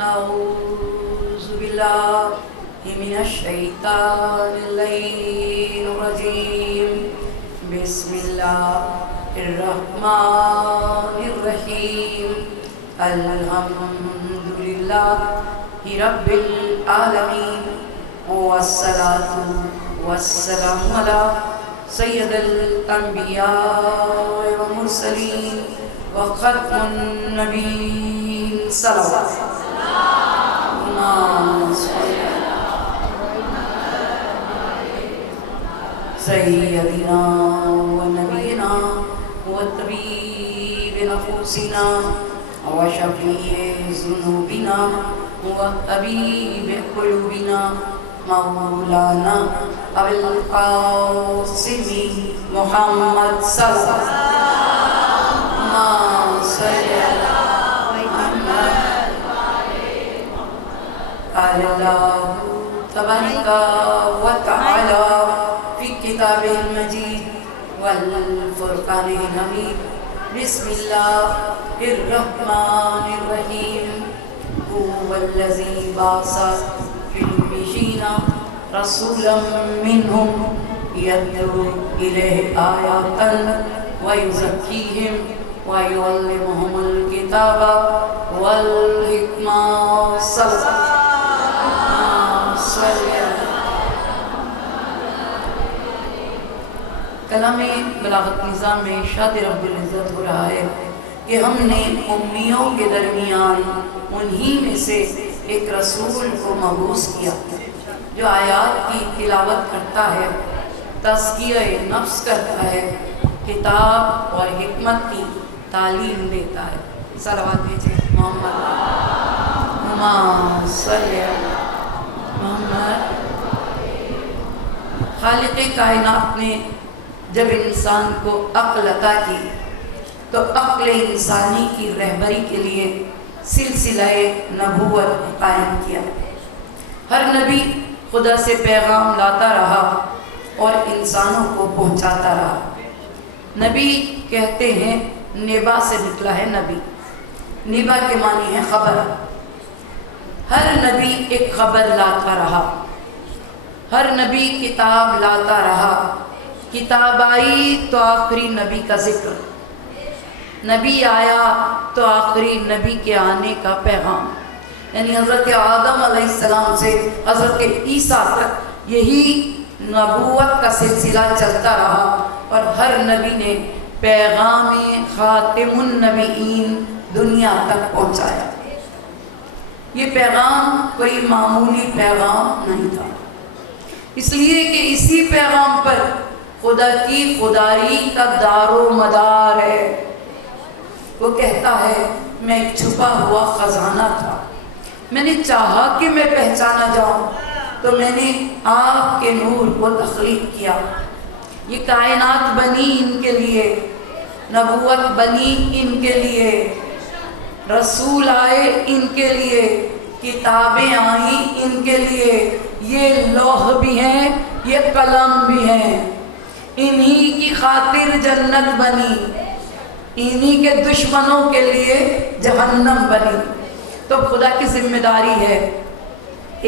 أعوذ بالله من الشيطان اللعين الرجيم. بسم الله الرحمن الرحيم. الحمد لله رب العالمين، والصلاة والسلام على سيد الأنبياء والمرسلين وختم النبيين صلوات سيدنا ونبينا وطبيب نفوسنا وشفيع ذنوبنا وحبيب قلوبنا مولانا أبي القاسم محمد صلى الله عليه وسلم. قال الله تبارك وتعالى في كتابه المجيد والفرقان الحميد. بسم الله الرحمن الرحيم. هو الذي بعث في الأميين رسولا منهم يتلو إليهم آياته ويزكيهم ويعلمهم الكتاب والحكمة. صلى الله عليه وسلم. کلام بلاغت نظام میں ارشاد رب العزت ہو رہا ہے کہ ہم نے امیوں کے درمیان انہی میں سے ایک رسول کو مبعوث کیا جو آیات کی تلاوت کرتا ہے، تزکیہ نفس کرتا ہے، کتاب اور حکمت کی تعلیم دیتا ہے. صلوات دیجئے محمد صلی اللہ محمد. خالق کائنات نے جب انسان کو عقل عطا کی تو عقل انسانی کی رہبری کے لیے سلسلہ نبوت قائم کیا. ہر نبی خدا سے پیغام لاتا رہا اور انسانوں کو پہنچاتا رہا. نبی کہتے ہیں نبا سے نکلا ہے نبی. نبا کے معنی ہے خبر. ہر نبی ایک خبر لاتا رہا، ہر نبی کتاب لاتا رہا. کتاب آئی تو آخری نبی کا ذکر، نبی آیا تو آخری نبی کے آنے کا پیغام. یعنی حضرت آدم علیہ السلام سے حضرت عیسیٰ تک یہی نبوت کا سلسلہ چلتا رہا اور ہر نبی نے پیغام خاتم النبیین دنیا تک پہنچایا. یہ پیغام کوئی معمولی پیغام نہیں تھا، اس لیے کہ اسی پیغام پر خدا کی خدائی کا دار و مدار ہے. وہ کہتا ہے میں ایک چھپا ہوا خزانہ تھا، میں نے چاہا کہ میں پہچانا جاؤں تو میں نے آپ کے نور کو تخلیق کیا. یہ کائنات بنی ان کے لیے، نبوت بنی ان کے لیے، رسول آئے ان کے لیے، کتابیں آئیں ان کے لیے. یہ لوح بھی ہیں، یہ قلم بھی ہیں. انہی کی خاطر جنت بنی، انہی کے دشمنوں کے لیے جہنم بنی. تو خدا کی ذمہ داری ہے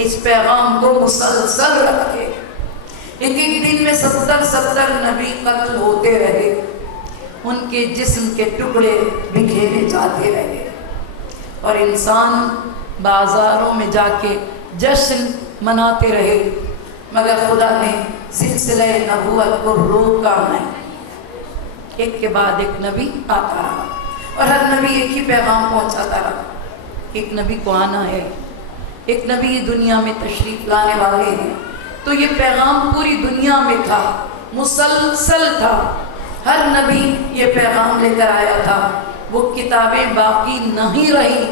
اس پیغام کو مسلسل رکھے. ایک ایک دن میں 70 نبی قتل ہوتے رہے، ان کے جسم کے ٹکڑے بکھیرے جاتے رہے اور انسان بازاروں میں جا کے جشن مناتے رہے، مگر خدا نے سلسلہ نبوت کو روکا نہیں. ایک کے بعد ایک نبی آتا رہا اور ہر نبی ایک ہی پیغام پہنچاتا رہا. ایک نبی کو آنا ہے، ایک نبی دنیا میں تشریف لانے والے ہیں. تو یہ پیغام پوری دنیا میں تھا، مسلسل تھا. ہر نبی یہ پیغام لے کر آیا تھا. وہ کتابیں باقی نہیں رہیں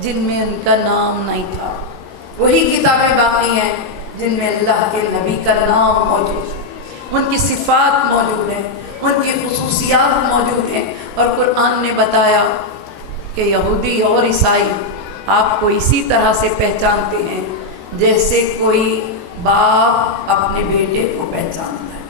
جن میں ان کا نام نہیں تھا، وہی کتابیں باقی ہیں جن میں اللہ کے نبی کا نام موجود ہے، ان کی صفات موجود ہیں، ان کی خصوصیات موجود ہیں. اور قرآن نے بتایا کہ یہودی اور عیسائی آپ کو اسی طرح سے پہچانتے ہیں جیسے کوئی باپ اپنے بیٹے کو پہچانتا ہے.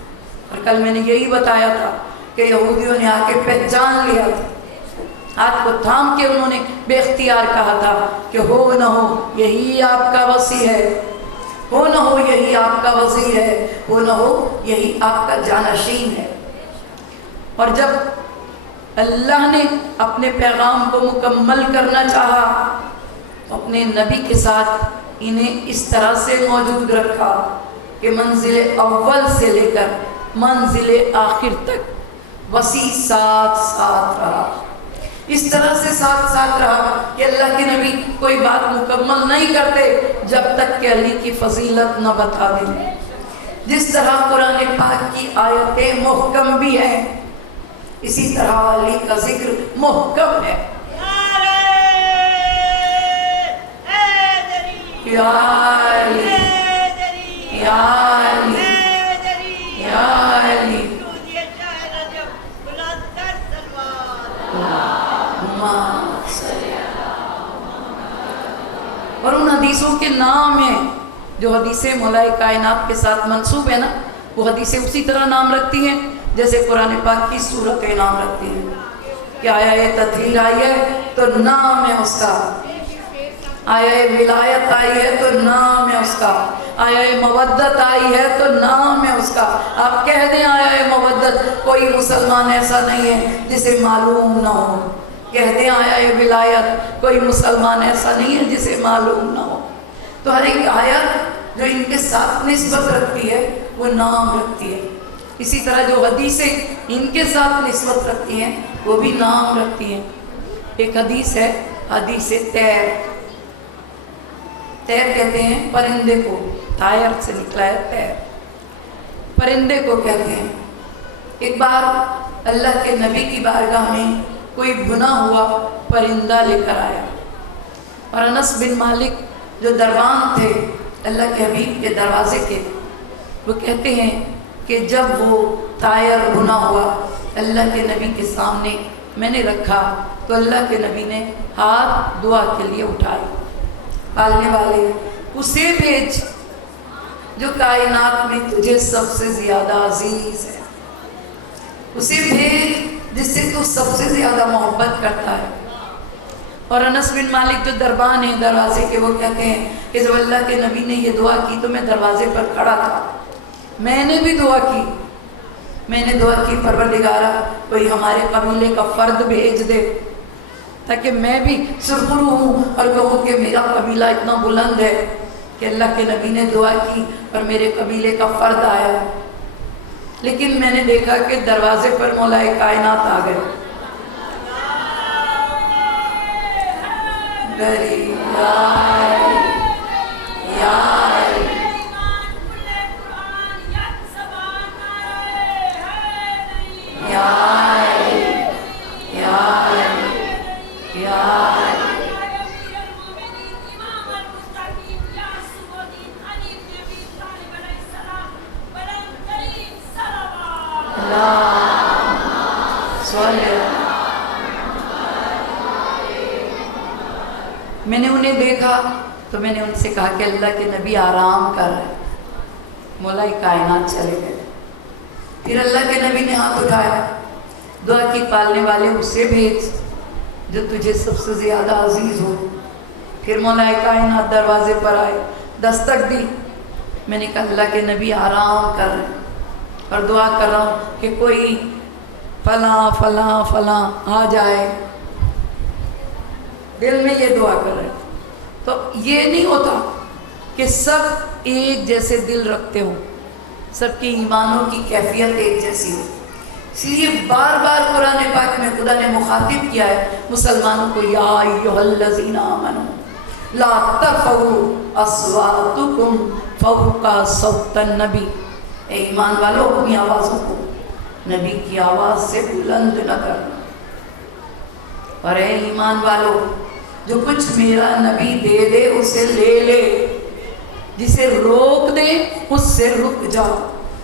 اور کل میں نے یہی بتایا تھا کہ یہودیوں نے آ کے پہچان لیا تھا ہاتھ کو تھام کے انہوں نے بے اختیار کہا تھا کہ ہو نہ ہو یہی آپ کا وصی ہے، ہو نہ ہو یہی آپ کا وزیر ہے، ہو نہ ہو یہی آپ کا جانشین ہے۔ اور جب اللہ نے اپنے پیغام کو مکمل کرنا چاہا تو اپنے نبی کے ساتھ انہیں اس طرح سے موجود رکھا کہ منزل اول سے لے کر منزل آخر تک وسیع ساتھ ساتھ رہا، اس طرح سے ساتھ ساتھ رہا کہ اللہ کے نبی کوئی بات مکمل نہیں کرتے جب تک کہ علی کی فضیلت نہ بتا دیں۔ جس طرح قرآن پاک کی آیتیں محکم بھی ہیں، اسی طرح علی کا ذکر محکم ہے۔ یا علی یا علی یا علی اور ان حدیثوں کے نام ہیں جو حدیثیں مولا کائنات کے ساتھ منسوب ہیں نا، وہ حدیثیں اسی طرح نام رکھتی ہیں جیسے قرآن پاک کی سورتیں نام رکھتی ہیں کہ آیا تطہیر آئی ہے تو نام ہے اس کا، آیا ولایت آئی ہے تو نام ہے اس کا، آیا مودت آئی ہے تو نام ہے اس کا۔ آپ کہہ دیں آیا مودت، کوئی مسلمان ایسا نہیں ہے جسے معلوم نہ ہو، کہہ دیں آیا ولایت، کوئی مسلمان ایسا نہیں ہے جسے معلوم نہ ہو۔ تو ہر ایک آیت جو ان کے ساتھ نسبت رکھتی ہے وہ نام رکھتی ہے، اسی طرح جو حدیثیں ان کے ساتھ نسبت رکھتی ہیں وہ بھی نام رکھتی ہیں۔ ایک حدیث ہے حدیث تیر، تیر کہتے ہیں پرندے کو، طائر سے نکلا ہے تیر، پرندے کو کہتے ہیں۔ ایک بار اللہ کے نبی کی بارگاہ میں کوئی بنا ہوا پرندہ لے کر آیا، اور انس بن مالک جو دربان تھے اللہ کے حبیب کے دروازے کے، وہ کہتے ہیں کہ جب وہ طائر بنا ہوا اللہ کے نبی کے سامنے میں نے رکھا تو اللہ کے نبی نے ہاتھ دعا کے لیے اٹھائے، پالنے والے اسے بھیج جو کائنات میں تجھے سب سے زیادہ عزیز ہے، اسے بھیج جس سے تو سب سے زیادہ محبت کرتا ہے۔ اور انس بن مالک جو دربان ہیں دروازے کے، وہ کہتے ہیں کہ جب اللہ کے نبی نے یہ دعا کی تو میں دروازے پر کھڑا تھا، میں نے بھی دعا کی، میں نے دعا کی پروردگارا کوئی ہمارے قبیلے کا فرد بھیج دے تاکہ میں بھی سرخرو ہوں اور کہوں کہ میرا قبیلہ اتنا بلند ہے کہ اللہ کے نبی نے دعا کی اور میرے قبیلے کا فرد آیا۔ لیکن میں نے دیکھا کہ دروازے پر مولا کائنات آ گئے، میں نے انہیں دیکھا تو میں نے ان سے کہا کہ اللہ کے نبی آرام کر رہے ہیں، مولا کائنات چلے گئے۔ پھر اللہ کے نبی نے ہاتھ اٹھایا، دعا کی پالنے والے اسے بھیج جو تجھے سب سے زیادہ عزیز ہو۔ پھر مولا کائنات دروازے پر آئے، دستک دی، میں نے کہا اللہ کے نبی آرام کر رہے ہیں اور دعا کر رہا ہوں کہ کوئی فلاں فلاں فلاں آ جائے، دل میں یہ دعا کر رہے ہیں۔ تو یہ نہیں ہوتا کہ سب ایک جیسے دل رکھتے ہوں، سب کی ایمانوں کی کیفیت ایک جیسی ہو، اس لیے بار بار قرآن پاک میں خدا نے مخاطب کیا ہے مسلمانوں کو، یا ایھا الذین آمنوا لا ترفعوا اصواتکم فوق صوت النبی، اے ایمان والو اپنی آوازوں کو نبی کی آواز سے بلند نہ کرنا، اور اے ایمان والو جو کچھ میرا نبی دے دے اسے لے لے، جسے روک دے اس سے رک جاؤ۔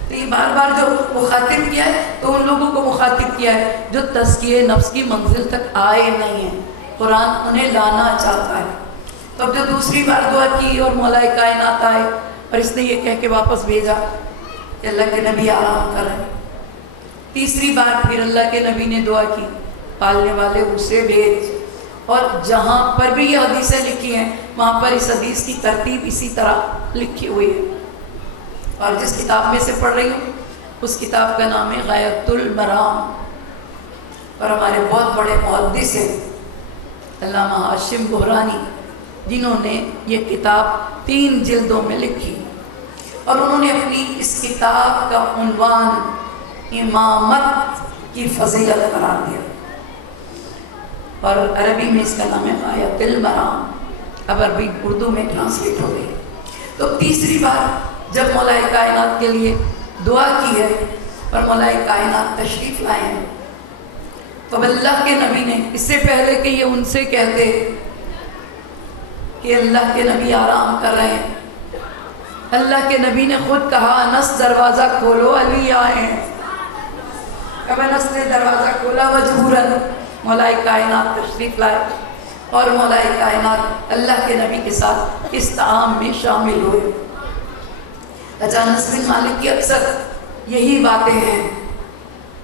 تو یہ بار بار جو مخاطب کیا ہے تو ان لوگوں کو مخاطب کیا ہے جو تزکیہ نفس کی منزل تک آئے نہیں ہیں، قرآن انہیں لانا چاہتا ہے۔ تو اب جو دوسری بار دعا کی اور مولا کائنات آئے اور اس نے یہ کہہ کے واپس بھیجا کہ اللہ کے نبی آرام کر رہے ہیں، تیسری بار پھر اللہ کے نبی نے دعا کی پالنے والے اسے بھیج. اور جہاں پر بھی یہ حدیثیں لکھی ہیں وہاں پر اس حدیث کی ترتیب اسی طرح لکھی ہوئی ہے. اور جس کتاب میں سے پڑھ رہی ہوں اس کتاب کا نام ہے غایۃ المرام، اور ہمارے بہت بڑے محدث ہیں علامہ ہاشم بحرانی، جنہوں نے یہ کتاب 3 جلدوں میں لکھی، اور انہوں نے اپنی اس کتاب کا عنوان امامت کی فضیلت قرار دیا، اور عربی میں اس کا نام ہے غایۃ المرام، اب عربی اردو میں ٹرانسلیٹ ہو گئی. تو تیسری بار جب مولا کائنات کے لیے دعا کی ہے اور مولا کائنات تشریف لائے ہیں، تو اللہ کے نبی نے اس سے پہلے کہ یہ ان سے کہتے کہ اللہ کے نبی آرام کر رہے ہیں، اللہ کے نبی نے خود کہا انس دروازہ کھولو علی آئے ہیں. اب انس نے دروازہ کھولا مجبوراً، مولا کائنات تشریف لائے اور مولا کائنات اللہ کے نبی کے ساتھ اس طعام میں شامل ہوئے. انس بن مالک کی اکثر یہی باتیں ہیں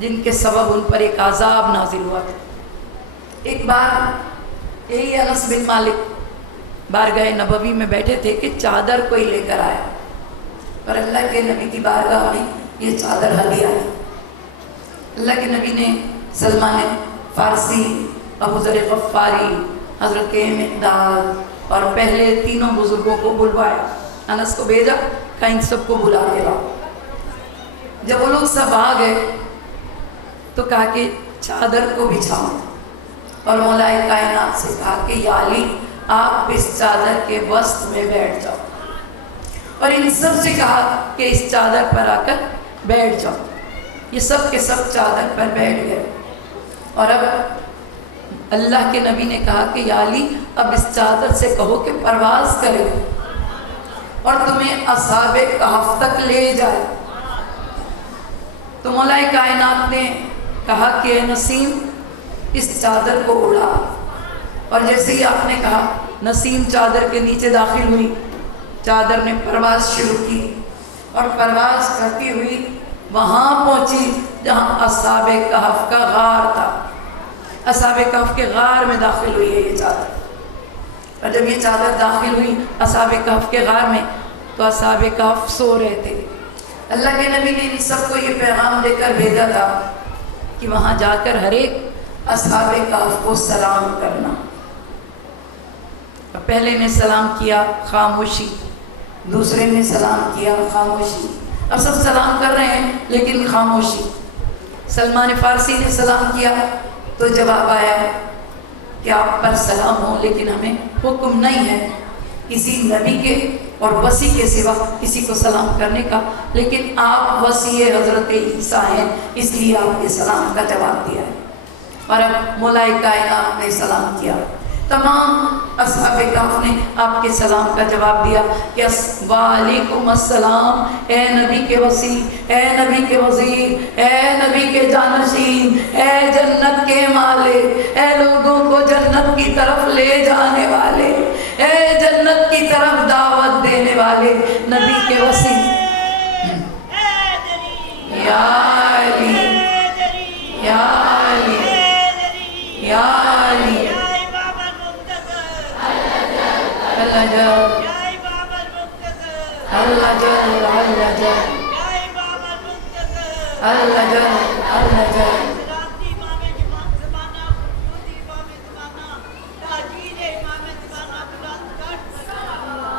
جن کے سبب ان پر ایک عذاب نازل ہوا تھا. ایک بار یہی انس بن مالک بارگاہ نبوی میں بیٹھے تھے کہ چادر کوئی لے کر آیا، اور اللہ کے نبی کی بارگاہ میں یہ چادر ہدیہ آئی. اللہ کے نبی نے سلمان فارسی، ابو ذر غفاری، حضرت مقداد اور پہلے 3 بزرگوں کو بلوایا، انس کو بھیجا کہ ان سب کو بلا کے لاؤ. جب وہ لوگ سب آ گئے تو کہا کہ چادر کو بچھاؤ، اور مولا کائنات سے کہا کہ یا علی آپ اس چادر کے وسط میں بیٹھ جاؤ، اور ان سب سے کہا کہ اس چادر پر آ کر بیٹھ جاؤ. یہ سب کے سب چادر پر بیٹھ گئے، اور اب اللہ کے نبی نے کہا کہ یا علی اب اس چادر سے کہو کہ پرواز کرے اور تمہیں اصحاب کہف تک لے جائے. تو مولا کائنات نے کہا کہ اے نسیم اس چادر کو اڑا، اور جیسے ہی آپ نے کہا نسیم چادر کے نیچے داخل ہوئی، چادر نے پرواز شروع کی، اور پرواز کرتی ہوئی وہاں پہنچی جہاں اصحاب کہف کا غار تھا. اصحاب کہف کے غار میں داخل ہوئی ہے یہ چادر، اور جب یہ چادر داخل ہوئی اصحاب کہف کے غار میں تو اصحاب کہف سو رہے تھے. اللہ کے نبی نے ان سب کو یہ پیغام دے کر بھیجا تھا کہ وہاں جا کر ہر ایک اصحاب کہف کو سلام کرنا. پہلے نے سلام کیا خاموشی، دوسرے نے سلام کیا خاموشی، اب سب سلام کر رہے ہیں لیکن خاموشی. سلمان فارسی نے سلام کیا تو جواب آیا کہ آپ پر سلام ہو، لیکن ہمیں حکم نہیں ہے کسی نبی کے اور وصی کے سوا کسی کو سلام کرنے کا، لیکن آپ وصی حضرت عیسیٰ ہیں اس لیے آپ نے سلام کا جواب دیا ہے. اور اب مولا کائنات نے سلام کیا، تمام اصحاب کہف نے آپ کے سلام کا جواب دیا کہ وعلیکم السلام، اے نبی کے وصی، اے نبی کے وزیر، اے نبی کے جانشین، اے جنت کے مالک، اے لوگوں کو جنت کی طرف لے جانے والے، اے جنت کی طرف دعوت دینے والے نبی کے وصی، یا علی یا علی یا علی اللہ جل اللہ جل اللہ جل اللہ جل اللہ جل.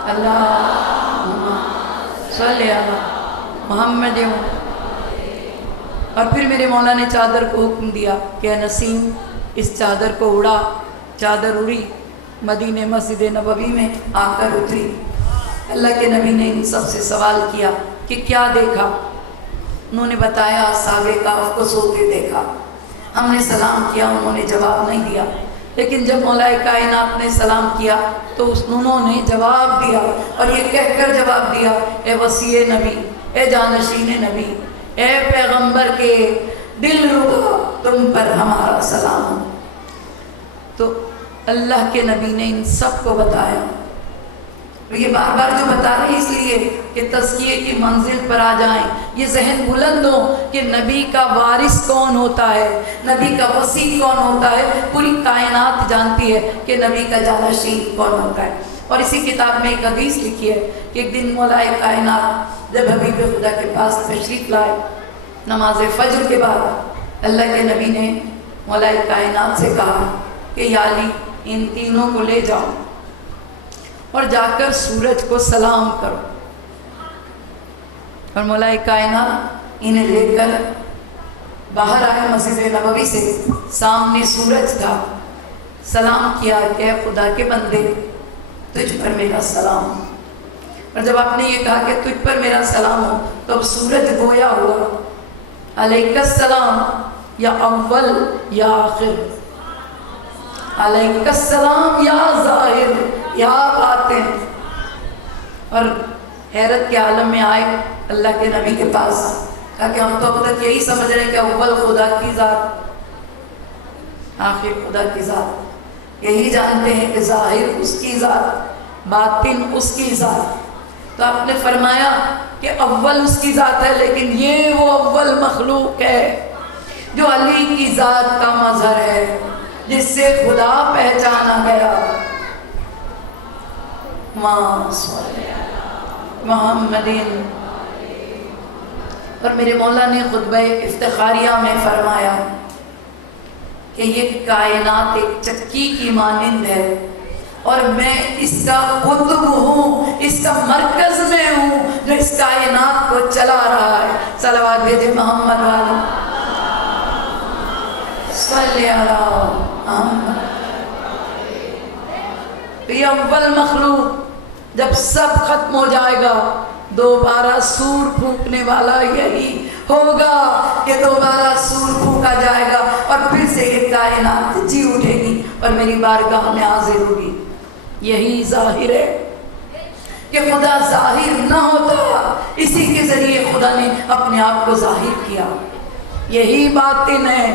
اللہم صلی علی محمد. اور پھر میرے مولا نے چادر کو حکم دیا کہ اے نسیم اس چادر کو اڑا. چادر اڑی، مدینہ مسجد نبوی میں آ کر اتری. اللہ کے نبی نے ان سب سے سوال کیا کہ کیا دیکھا؟ انہوں نے بتایا اصحاب کہف کو سوتے دیکھا. ہم نے سلام کیا، انہوں نے جواب نہیں دیا، لیکن جب مولا کائنات نے سلام کیا تو انہوں نے جواب دیا، اور یہ کہہ کر جواب دیا اے وصی نبی، اے جانشین نبی، اے پیغمبر کے دل ربا، تم پر ہمارا سلام. تو اللہ کے نبی نے ان سب کو بتایا تو یہ بار بار جو بتا رہے ہیں اس لیے کہ تزکیے کی منزل پر آ جائیں، یہ ذہن بلند ہو کہ نبی کا وارث کون ہوتا ہے، نبی کا وصی کون ہوتا ہے۔ پوری کائنات جانتی ہے کہ نبی کا جانشین کون ہوتا ہے۔ اور اسی کتاب میں ایک حدیث لکھی ہے کہ ایک دن مولا کائنات جب حبیب خدا کے پاس تشریف لائے، نماز فجر کے بعد اللہ کے نبی نے مولا کائنات سے کہا کہ یا علی ان تینوں کو لے جاؤ اور جا کر سورج کو سلام کرو۔ اور مولا کائنات انہیں لے کر باہر آئے مسجد نبوی سے، سامنے سورج تھا، سلام کیا کہ اے خدا کے بندے تجھ پر میرا سلام۔ اور جب آپ نے یہ کہا کہ تجھ پر میرا سلام ہو تو اب سورج گویا ہوا، علیک السلام یا اول یا آخر، علیک السلام یا ظاہر یا باطن۔ اور حیرت کے عالم میں آئے اللہ کے نبی کے پاس، کہا کہ ہم تو اب تک یہی سمجھ رہے ہیں کہ اول خدا کی ذات، آخر خدا کی ذات، یہی جانتے ہیں کہ ظاہر اس کی ذات، باطن اس کی ذات۔ تو آپ نے فرمایا کہ اول اس کی ذات ہے، لیکن یہ وہ اول مخلوق ہے جو علی کی ذات کا مظہر ہے، جس سے خدا پہچانا گیا۔ محمد۔ اور میرے مولا نے خطبہ افتخاریہ میں فرمایا کہ یہ کائنات ایک چکی کی مانند ہے اور میں اس کا قطب ہوں، اس کا مرکز میں ہوں جو اس کائنات کو چلا رہا ہے۔ صلوات بھیجے محمد والا، صلی اللہ محمد۔ تو یہ اول مخلوق جب سب ختم ہو جائے گا، دوبارہ سور پھونکنے والا یہی ہوگا کہ دوبارہ سور پھونکا جائے گا اور پھر سے یہ کائنات جی اٹھے گی اور میری بارگاہ میں حاضر ہوگی۔ یہی ظاہر ہے کہ خدا ظاہر نہ ہوتا، اسی کے ذریعے خدا نے اپنے آپ کو ظاہر کیا۔ یہی باطن ہے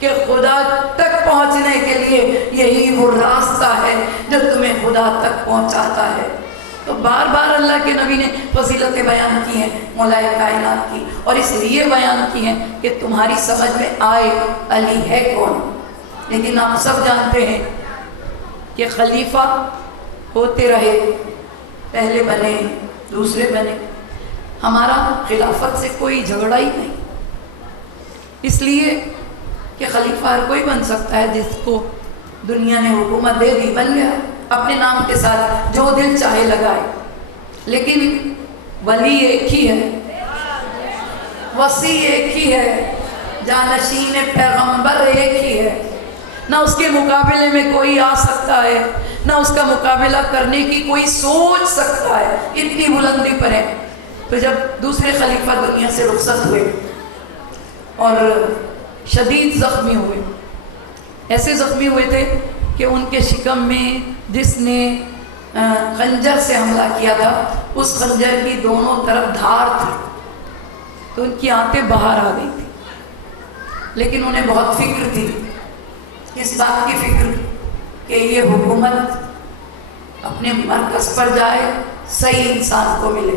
کہ خدا تک پہنچنے کے لیے یہی وہ راستہ ہے جو تمہیں خدا تک پہنچاتا ہے۔ تو بار بار اللہ کے نبی نے فضیلتیں بیان کی ہیں مولا کائنات کی، اور اس لیے بیان کی ہیں کہ تمہاری سمجھ میں آئے علی ہے کون۔ لیکن آپ سب جانتے ہیں کہ خلیفہ ہوتے رہے، پہلے بنے دوسرے بنے، ہمارا خلافت سے کوئی جھگڑا ہی نہیں، اس لیے کہ خلیفہ ہر کوئی بن سکتا ہے، جس کو دنیا نے حکومت دے دی بن گیا، اپنے نام کے ساتھ جو دل چاہے لگائے۔ لیکن ولی ایک ہی ہے، وصی ایک ہی ہے، جانشین پیغمبر ایک ہی ہے، نہ اس کے مقابلے میں کوئی آ سکتا ہے، نہ اس کا مقابلہ کرنے کی کوئی سوچ سکتا ہے، اتنی بلندی پر ہے۔ تو جب دوسرے خلیفہ دنیا سے رخصت ہوئے اور شدید زخمی ہوئے، ایسے زخمی ہوئے تھے کہ ان کے شکم میں جس نے خنجر سے حملہ کیا تھا اس خنجر کی دونوں طرف دھار تھی، تو ان کی آنتیں باہر آ گئی تھی، لیکن انہیں بہت فکر تھی، اس بات کی فکر کہ یہ حکومت اپنے مرکز پر جائے، صحیح انسان کو ملے،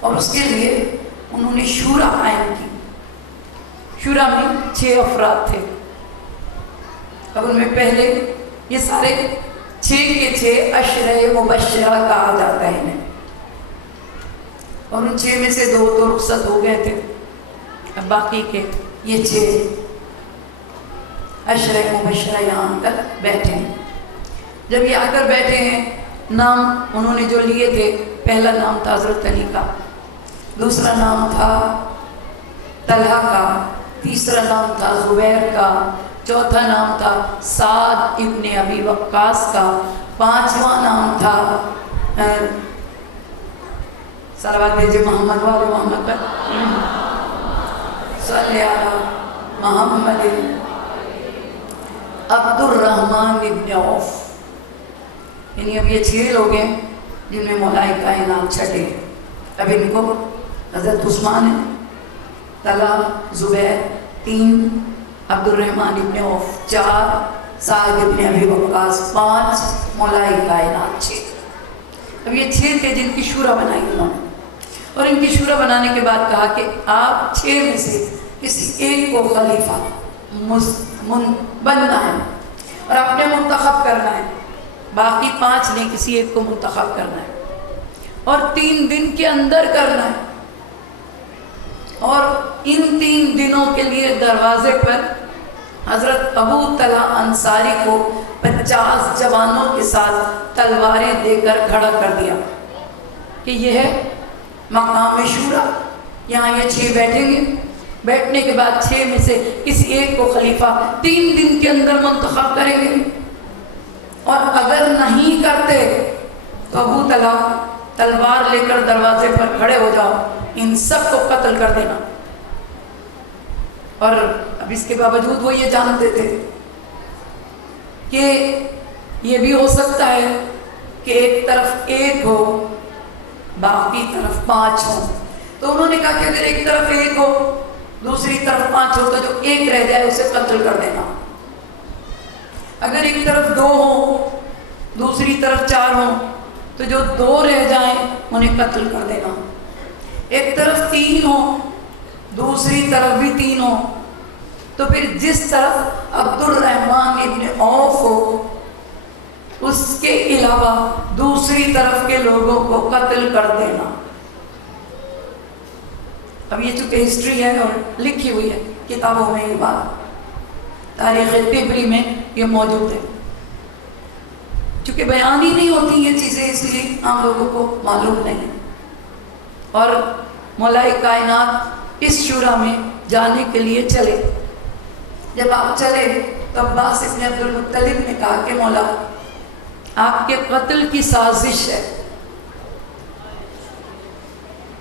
اور اس کے لیے انہوں نے شورا قائم کی۔ شورا میں 6 افراد تھے، اب ان میں پہلے یہ سارے 6 کے 6 عشرہ مبشرہ کہا جاتا ہے انہیں، اور ان 6 میں سے 2 تو رخصت ہو گئے تھے، اب باقی کے یہ 6 عشرہ مبشرہ یہاں آ کر بیٹھے ہیں۔ جب یہ آ کر بیٹھے ہیں، نام انہوں نے جو لیے تھے، پہلا نام تھا حضرت علی کا، دوسرا نام تھا طلحہ کا، تیسرا نام تھا زبیر کا، چوتھا نام تھا سعد ابن ابی وقاص کا، 5واں نام تھا صلوات بھیجے محمد والے محمد پر، صلی علی محمد، عبد الرحمن ابن عوف۔ یعنی اب یہ 6 لوگ ہیں جن میں مولا کائنات چھٹے، اب ان کو حضرت عثمان ہے، طلحہ زبیر 3، عبد الرحمن ابن عوف 4، سعد ابن ابی وقاص 5، مولا کائنات 6۔ اب یہ 6 تھے جن کی شورا بنائی انہوں نے، اور ان کی شورا بنانے کے بعد کہا کہ آپ 6 میں سے کسی ایک کو خلیفہ بننا ہے اور آپ نے منتخب کرنا ہے، باقی 5 نے کسی ایک کو منتخب کرنا ہے اور 3 دن کے اندر کرنا ہے، اور ان 3 دنوں کے لیے دروازے پر حضرت ابو طلحہ انصاری کو 50 جوانوں کے ساتھ تلواریں دے کر کھڑا کر دیا کہ یہ ہے مقام شورا، یہاں یہ 6 بیٹھیں گے، بیٹھنے کے بعد 6 میں سے کسی ایک کو خلیفہ 3 دن کے اندر منتخب کریں گے، اور اگر نہیں کرتے تو ابو طلحہ تلوار لے کر دروازے پر کھڑے ہو جاؤ، ان سب کو قتل کر دینا۔ اور اب اس کے باوجود وہ یہ جانتے تھے کہ یہ بھی ہو سکتا ہے کہ ایک طرف 1 ہو باقی طرف 5 ہو، تو انہوں نے کہا کہ اگر ایک طرف 1 ہو دوسری طرف 5 ہو تو جو 1 رہ جائے اسے قتل کر دینا، اگر ایک طرف 2 ہو دوسری طرف 4 ہو تو جو 2 رہ جائیں انہیں قتل کر دینا، ایک طرف 3 ہو دوسری طرف بھی 3 ہو تو پھر جس طرف عبد الرحمن ابن عوف ہو اس کے علاوہ دوسری طرف کے لوگوں کو قتل کر دینا۔ اب یہ چونکہ ہسٹری ہے اور لکھی ہوئی ہے کتابوں میں، یہ بات تاریخ طبری میں یہ موجود ہے، چونکہ بیان ہی نہیں ہوتی یہ چیزیں اس لیے عام لوگوں کو معلوم نہیں۔ اور مولا کائنات اس شورا میں جانے کے لیے چلے، جب آپ چلے تو عباس ابن عبد المطلب نے کہا کہ مولا آپ کے قتل کی سازش ہے،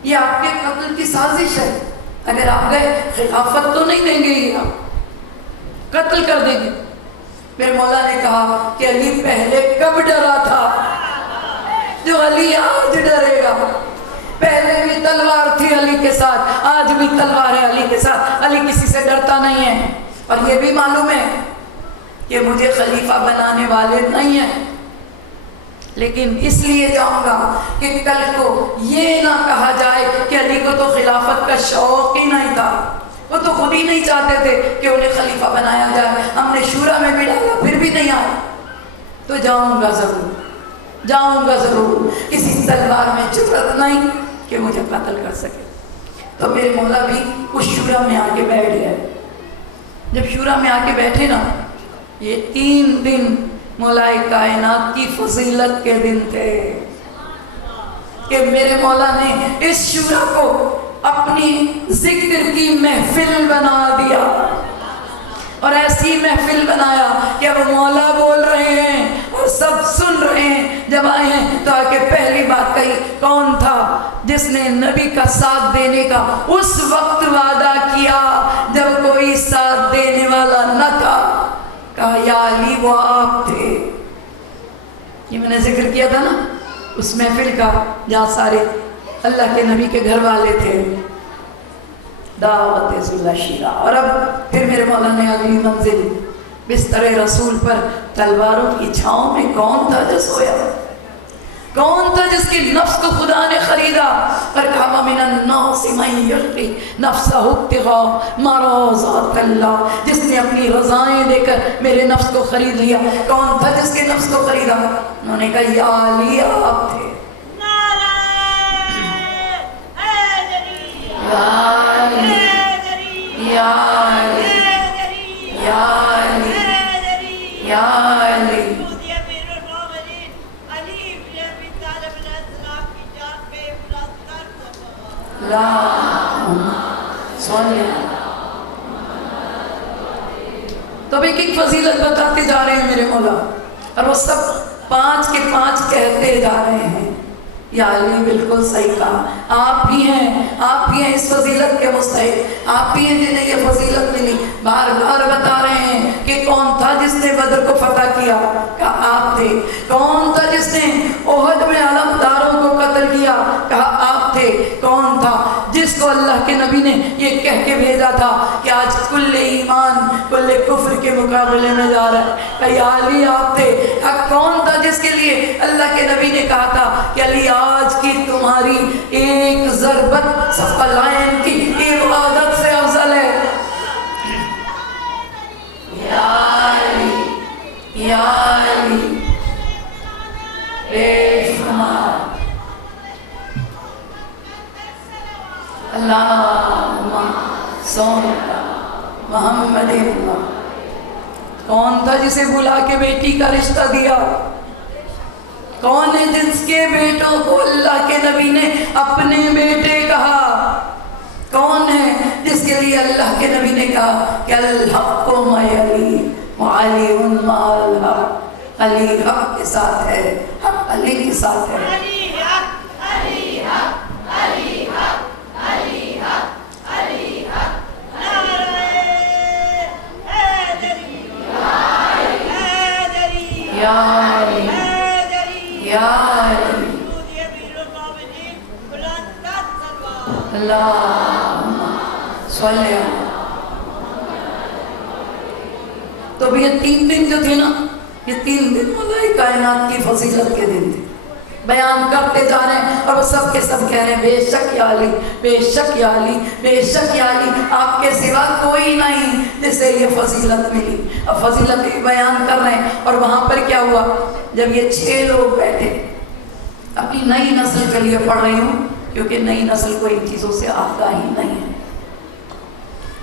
یہ آپ کے قتل کی سازش ہے، اگر آپ گئے خلافت تو نہیں دیں گے، یہ آپ قتل کر دیں گے۔ پھر مولا نے کہا کہ علی پہلے کب ڈرا تھا جو علی آج ڈرے گا؟ پہلے بھی تلوار تھی علی کے ساتھ، آج بھی تلوار ہے علی کے ساتھ، علی کسی سے ڈرتا نہیں ہے، اور یہ بھی معلوم ہے کہ مجھے خلیفہ بنانے والے نہیں ہیں، لیکن اس لیے جاؤں گا کہ کل کو یہ نہ کہا جائے کہ علی کو تو خلافت کا شوق ہی نہیں تھا، وہ تو خود ہی نہیں چاہتے تھے کہ انہیں خلیفہ بنایا جائے، ہم نے شورا میں بھی ڈالا پھر بھی نہیں آئے، تو جاؤں گا ضرور، کسی تلوار میں جرأت نہیں کہ مجھے قتل کر سکے۔ تو میرے مولا بھی اس شورا میں آ کے بیٹھ گئے۔ جب شورا میں آ کے بیٹھے نا، یہ 3 دن مولا کائنات کی فضیلت کے دن تھے کہ میرے مولا نے اس شورا کو اپنی ذکر کی محفل بنا دیا، اور ایسی محفل بنایا کہ اب مولا بول رہے ہیں اور سب سن رہے ہیں۔ جب آئے ہیں تو آ کے پہلی بات کہی، کون تھا جس نے نبی کا ساتھ دینے کا اس وقت وعدہ کیا جب کوئی ساتھ دینے والا نہ تھا؟ کہا یا علی وہ آپ تھے۔ یہ میں نے ذکر کیا تھا نا اس محفل کا جہاں سارے اللہ کے نبی کے گھر والے تھے، دعوت ذل شیرہ۔ اور اب پھر میرے مولا نے اگلی منزل بستر رسول پر تلواروں کی چھاؤں میں کون تھا جو سویا؟ کون تھا جس کی نفس کو خدا نے خریدا؟ اور کہا من الناس من یلقی نفسہ ابتغاء مرضات اللہ، جس نے اپنی رضائیں دے کر میرے نفس کو خرید لیا۔ کون تھا جس کے نفس کو خریدا؟ انہوں نے کہا یا علی آپ تھے۔ یا علی تو ایک ایک فضیلت بتاتے جا رہے ہیں میرے مولا، اور وہ سب 5 کے 5 کہتے جا رہے ہیں یا علی بالکل صحیح کہا، آپ ہی ہیں اس فضیلت کے مستحق، آپ ہی ہیں جنہیں یہ فضیلت ملی۔ بار بار بتا رہے ہیں کہ کون تھا جس نے بدر کو فتح کیا؟ کہا آپ تھے۔ کون تھا جس نے احد میں علمداروں کو قتل کیا؟ کہا آپ تھے۔ کون تھا جس کو اللہ کے نبی نے یہ کہہ کے بھیجا تھا کہ آج کل ایمان کل کفر کے مقابلے میں جا رہا ہے؟ کہا یا علی آپ تھے۔ کون تھا جس کے لیے اللہ کے نبی نے کہا تھا کہ علی علی آج کی تمہاری ایک ضربت ثقلین کی عبادت سے افضل ہے۔ یا علی یا علی بے شمار۔ اللہم صل محمد۔ کون تھا جسے بلا کے بیٹی کا رشتہ دیا؟ کون ہے جس کے بیٹوں کو اللہ کے نبی نے اپنے بیٹے کہا؟ کون ہے جس کے لیے اللہ کے نبی نے کہا کہ الحق مع علی وعلی مع الحق؟ علی حق کے ساتھ ہے، حق علی کے ساتھ ہے۔ علی حق علی حق علی حق علی حق علی حق۔ نعرہ حیدری حیدری یا علی حیدری یا علی سعودی امیر المومنین بلند سلوات۔ اللہم صلی اللہ۔ تو بھی یہ 3 دن جو تھے نا، یہ 3 دن مولا کائنات کی فضیلت کے دن تھے، بیان کرتے جا رہے ہیں اور وہ سب کے سب کہہ رہے ہیں بے شک یا علی بے شک یا علی بے شک یا علی، آپ کے سوا کوئی نہیں جسے یہ فضیلت ملی۔ اب فضیلت بھی بیان کر رہے ہیں، اور وہاں پر کیا ہوا؟ جب یہ 6 لوگ بیٹھے، اپنی نئی نسل کے لیے پڑھ رہی ہوں کیونکہ نئی نسل کو ان چیزوں سے آگاہی نہیں ہے۔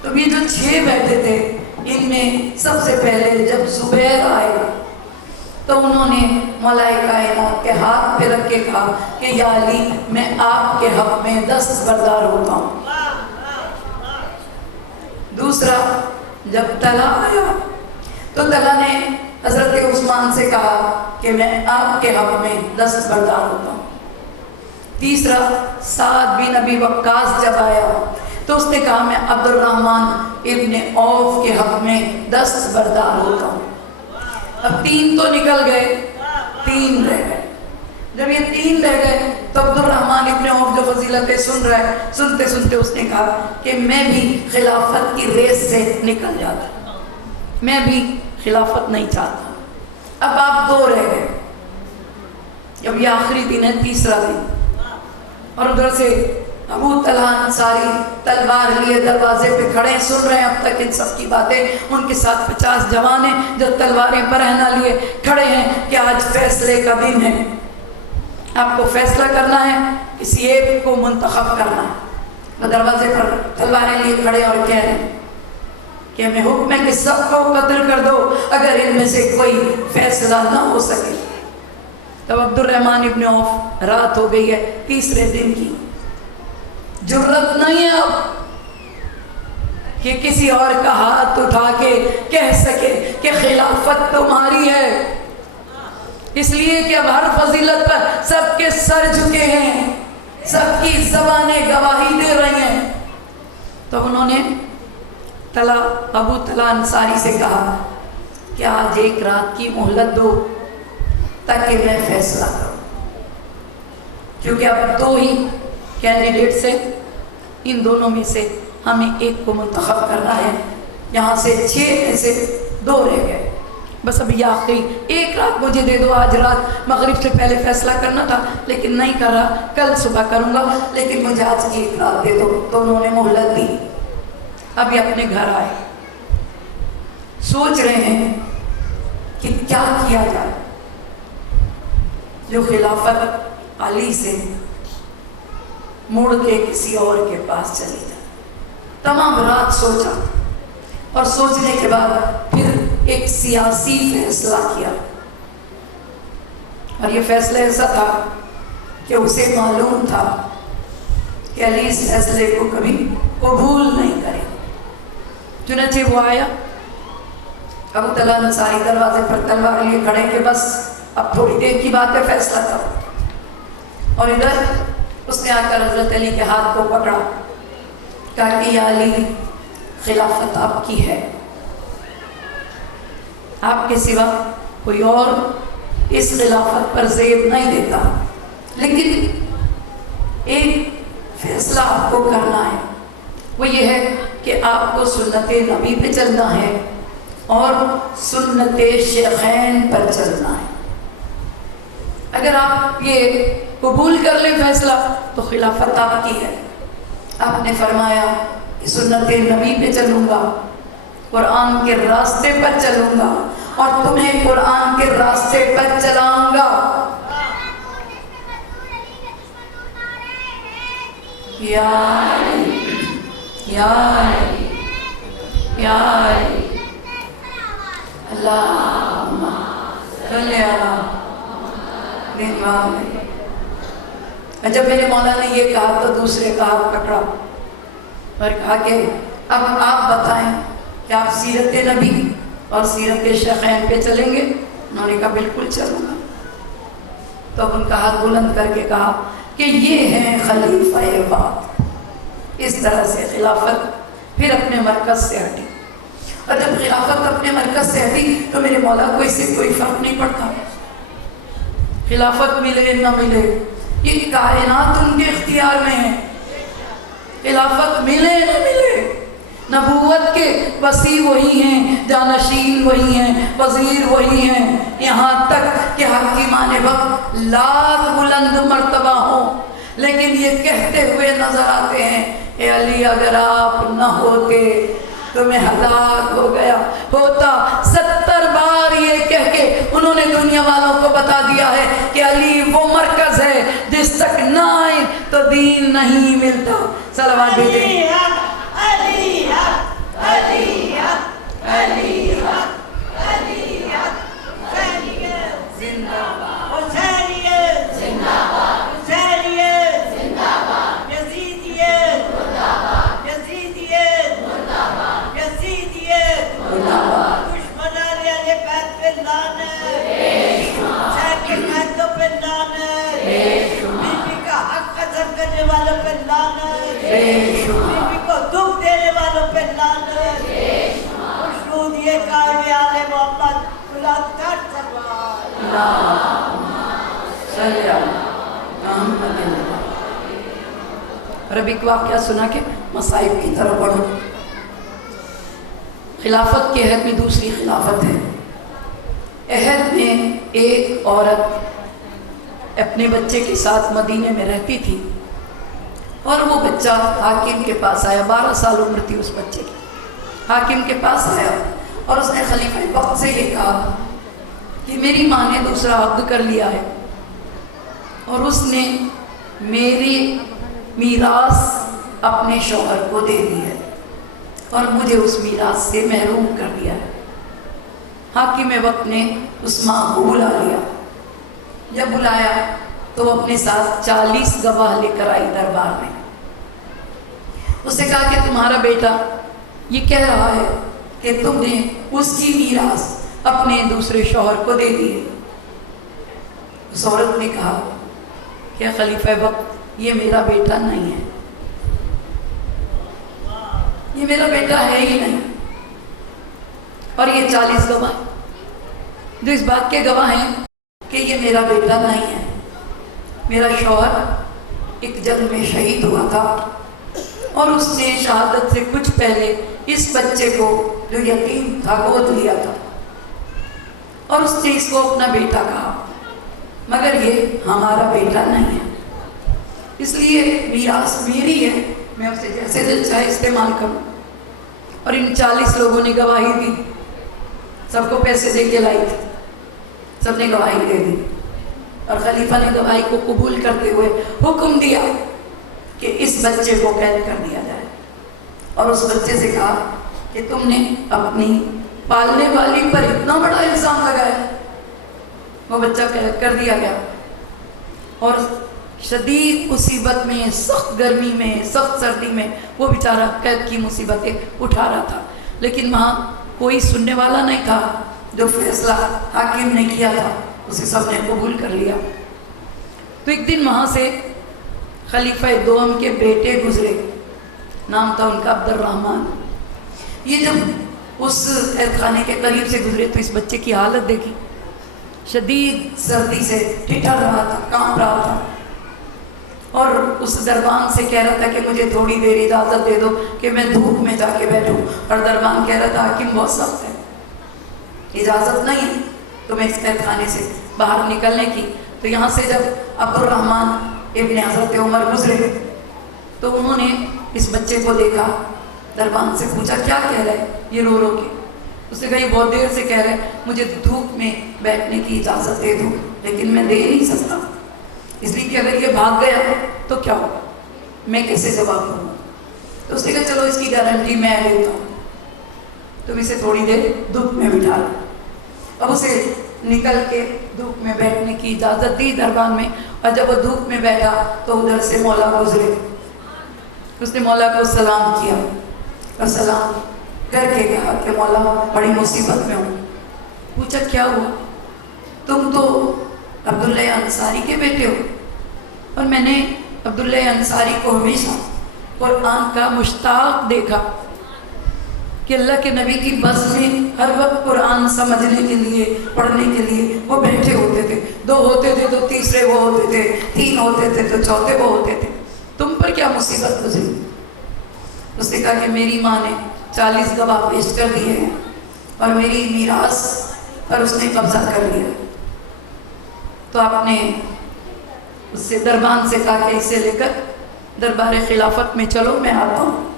تو یہ جو 6 بیٹھے تھے، ان میں سب سے پہلے جب زبیر آئے تو انہوں نے مولا کائنات کے ہاتھ پہ رکھ کے کہا کہ یا علی میں آپ کے حق میں دستبردار ہوتا ہوں۔ دوسرا جب طلحہ آیا تو طلحہ نے حضرت عثمان سے کہا کہ میں آپ کے حق میں دستبردار ہوتا ہوں۔ تیسرا سعد بن ابی وقاص جب آیا تو اس نے کہا میں عبد الرحمن ابن عوف کے حق میں دستبردار ہوتا ہوں۔ اب 3 تو نکل گئے، 3 رہ گئے۔ جب یہ 3 رہ گئے تو عبد الرحمن ابن عوف جو فضیلتیں سن رہا ہے، سنتے سنتے اس نے کہا کہ میں بھی خلافت کی ریس سے نکل جاتا، میں بھی خلافت نہیں چاہتا۔ اب آپ 2 رہ گئے، اب یہ آخری دن ہے، تیسرا دن، اور ادھر سے ابو طلحہ انصاری تلوار لیے دروازے پہ کھڑے ہیں، سن رہے ہیں اب تک ان سب کی باتیں۔ ان کے ساتھ 50 جوان ہیں جو تلواریں برہنہ لیے کھڑے ہیں کہ آج فیصلے کا دن ہے، آپ کو فیصلہ کرنا ہے، کسی ایک کو منتخب کرنا ہے۔ وہ دروازے پر تلواریں لیے کھڑے اور کہہ رہے ہیں کہ ہمیں حکم ہے کہ سب کو قتل کر دو اگر ان میں سے کوئی فیصلہ نہ ہو سکے۔ تب عبد الرحمن ابن عوف، رات ہو گئی ہے، تیسرے دن کی، جرت نہیں ہے اب کہ کسی اور کا ہاتھ اٹھا کے کہہ سکے کہ خلافت تمہاری ہے، اس لیے کہ اب ہر فضیلت پر سب کے سر جھکے ہیں، سب کی زبانیں گواہی دے رہی ہیں۔ تو انہوں نے ابو طلحہ انصاری سے کہا کہ آج ایک رات کی مہلت دو تاکہ میں فیصلہ کروں، کیونکہ اب 2 ہی کینڈیڈیٹ سے، ان دونوں میں سے ہمیں ایک کو منتخب کرنا ہے۔ یہاں سے 6 میں سے 2 رہ گئے، بس اب یہ آخری ایک رات مجھے دے دو، آج رات مغرب سے پہلے فیصلہ کرنا تھا لیکن نہیں کر رہا، کل صبح کروں گا، لیکن مجھے آج کی ایک رات دے دو۔ تو انہوں نے مہلت دی۔ اب یہ اپنے گھر آئے، سوچ رہے ہیں کہ کیا کیا جائے جو خلافت علی سے مڑ کے کسی اور کے پاس چلی جائے۔ تمام رات سوچا اور سوچنے کے بعد پھر ایک سیاسی فیصلہ کیا، اور یہ فیصلہ ایسا تھا کہ اسے معلوم تھا کہ علی اس فیصلے کو کبھی قبول نہیں کرے۔ چنانچہ وہ آیا، ابو طلحہ انصاری دروازے پر تلوار لیے کھڑے کہ بس اب تھوڑی دیر کی بات ہے، فیصلہ کرو۔ اور ادھر اس نے آ کر حضرت علی کے ہاتھ کو پکڑا، کہا کہ یا علی خلافت آپ کی ہے، آپ کے سوا کوئی اور اس خلافت پر زیب نہیں دیتا، لیکن ایک فیصلہ آپ کو کرنا ہے، وہ یہ ہے کہ آپ کو سنت نبی پہ چلنا ہے اور سنت شیخین پر چلنا ہے۔ اگر آپ یہ قبول کر لیں فیصلہ تو خلافت آپ کی ہے۔ آپ نے فرمایا کہ سنت نبی پہ چلوں گا، قرآن کے راستے پر چلوں گا اور تمہیں قرآن کے راستے پر چلاؤں گا۔ یا علی یا علی یا علی اللہم صلی علی محمد۔ جب میرے مولا نے یہ کہا تو دوسرے کا ہاتھ پکڑا اور کہا کہ اب آپ بتائیں کہ آپ سیرت نبی اور سیرت شیخین پہ چلیں گے؟ انہوں نے کہا بالکل چلوں گا۔ تو اب ان کا ہاتھ بلند کر کے کہا کہ یہ ہیں خلیفہ بعد۔ اس طرح سے خلافت پھر اپنے مرکز سے ہٹی، اور جب خلافت اپنے مرکز سے ہٹی تو میرے مولا کو اس سے کوئی فرق نہیں پڑتا، خلافت ملے نہ ملے، یہ کائنات ان کے اختیار میں ہے۔ خلافت ملے نہ ملے، نبوت کے وسیع وہی ہیں، جانشین وہی ہیں، وزیر وہی ہیں، یہاں تک کہ حاکمان وقت لاکھ بلند مرتبہ ہوں لیکن یہ کہتے ہوئے نظر آتے ہیں اے علی اگر آپ نہ ہوتے تو میں ہلاک ہو گیا ہوتا۔ 70 بار یہ کہہ کے انہوں نے دنیا والوں کو بتا دیا ہے کہ علی وہ مرکز ہے جس تک نہ آئے تو دین نہیں ملتا۔ صلوات دیجئے۔ علی حق علی حق علی حق علی حق حسینیت زندہ باد، حسینیت زندہ باد، حسینیت زندہ باد، یزیدیت مردہ باد، یزیدیت مردہ باد، یزیدیت مردہ باد، دشمنان اہل بیت پہ لعنت، حسین کے قیدوں پہ لعنت، بی بی کا حق قدر کرنے والوں پہ لعنت، بی بی کو دکھ دینے والوں پہ لعنت، خوشنود یہ قائم آل محمد بلند تر سوال۔ اللہم صلی علی محمد۔ اور اب ایک واقعہ سنا کے مصائب کی طرف بڑھو۔ خلافت کے عہد میں دوسری خلافت ہے۔ عہد میں ایک عورت اپنے بچے کے ساتھ مدینے میں رہتی تھی اور وہ بچہ حاکم کے پاس آیا، 12 سال عمر تھی اس بچے کی۔ حاکم کے پاس آیا اور اس نے خلیفہ وقت سے یہ کہا کہ میری ماں نے دوسرا عقد کر لیا ہے اور اس نے میری میراث اپنے شوہر کو دے دی ہے اور مجھے اس میراث سے محروم کر دیا ہے۔ حاکم وقت نے اس ماں کو بلا لیا۔ جب بلایا تو وہ اپنے ساتھ 40 گواہ لے کر آئی دربار میں۔ اس نے کہا کہ تمہارا بیٹا یہ کہہ رہا ہے کہ تم نے اس کی میراث اپنے دوسرے شوہر کو دے دی ہے۔ اس عورت نے کہا کہ خلیفہ وقت یہ میرا بیٹا نہیں ہے، یہ میرا بیٹا ہے ہی نہیں۔ اور یہ 40 گواہ جو اس بات کے گواہ ہیں کہ یہ میرا بیٹا نہیں ہے، میرا شوہر ایک جنگ میں شہید ہوا تھا اور اس نے شہادت سے کچھ پہلے اس بچے کو جو یتیم تھا گود لیا تھا اور اس نے اس کو اپنا بیٹا کہا، مگر یہ ہمارا بیٹا نہیں ہے، اس لیے میراث میری ہے، میں اسے جیسے دل چاہے استعمال کروں۔ اور ان 40 لوگوں نے گواہی دی، سب کو پیسے دے کے لائی تھی، سب نے گواہی دے دی اور خلیفہ نے گواہی کو قبول کرتے ہوئے حکم دیا کہ اس بچے کو قید کر دیا جائے اور اس بچے سے کہا کہ تم نے اپنی پالنے والی پر اتنا بڑا الزام لگایا۔ وہ بچہ قید کر دیا گیا اور شدید مصیبت میں، سخت گرمی میں، سخت سردی میں وہ بیچارہ قید کی مصیبتیں اٹھا رہا تھا، لیکن وہاں کوئی سننے والا نہیں تھا۔ جو فیصلہ حاکم نے کیا تھا اسے سب نے قبول کر لیا۔ تو ایک دن وہاں سے خلیفہ دوم کے بیٹے گزرے، نام تھا ان کا عبد الرحمن۔ یہ جب اس قید خانے کے قریب سے گزرے تو اس بچے کی حالت دیکھی، شدید سردی سے ٹھٹھر رہا تھا، کانپ رہا تھا اور اس دربان سے کہہ رہا تھا کہ مجھے تھوڑی دیر اجازت دے دو کہ میں دھوپ میں جا کے بیٹھوں، اور دربان کہہ رہا تھا حاکم بہت سخت ہے، اجازت نہیں ہے تمہیں اس قید خانے سے باہر نکلنے کی۔ تو یہاں سے جب عبدالرحمن ابن حضرت عمر گزرے تو انہوں نے اس بچے کو دیکھا، دربان سے پوچھا کیا کہہ رہا ہے یہ رو رو کے؟ اس نے کہا یہ بہت دیر سے کہہ رہا ہے مجھے دھوپ میں بیٹھنے کی اجازت دے دو، لیکن میں دے نہیں سکتا، اس لیے کہ اگر یہ بھاگ گیا تو کیا ہوگا، میں کیسے جواب دوں گا؟ تو اس نے کہا چلو اس کی گارنٹی میں لیتا ہوں، تم اسے تھوڑی دیر دھوپ میں بٹھا لو۔ اب اسے نکل کے دھوپ میں بیٹھنے کی اجازت دی دربان میں، اور جب وہ دھوپ میں بیٹھا تو ادھر سے مولا گزرے، اس نے مولا کو سلام کیا اور سلام کر کے کہا کہ مولا بڑی مصیبت میں ہوں۔ پوچھا کیا ہوا؟ تم تو عبداللہ انصاری کے بیٹے ہو، اور میں نے عبداللہ انصاری کو ہمیشہ قرآن کا مشتاق دیکھا کہ اللہ کے نبی کی بس میں ہر وقت قرآن سمجھنے کے لیے، پڑھنے کے لیے وہ بیٹھے ہوتے تھے، 2 ہوتے تھے تو تیسرے وہ ہوتے تھے، 3 ہوتے تھے تو چوتھے وہ ہوتے تھے، تم پر کیا مصیبت گزری؟ اس نے کہا کہ میری ماں نے 40 گواہ پیش کر دیے ہیں اور میری میراث پر اس نے قبضہ کر لیا۔ تو آپ نے اس سے دربان سے کہا کہ اسے لے کر دربار خلافت میں چلو، میں آتا ہوں۔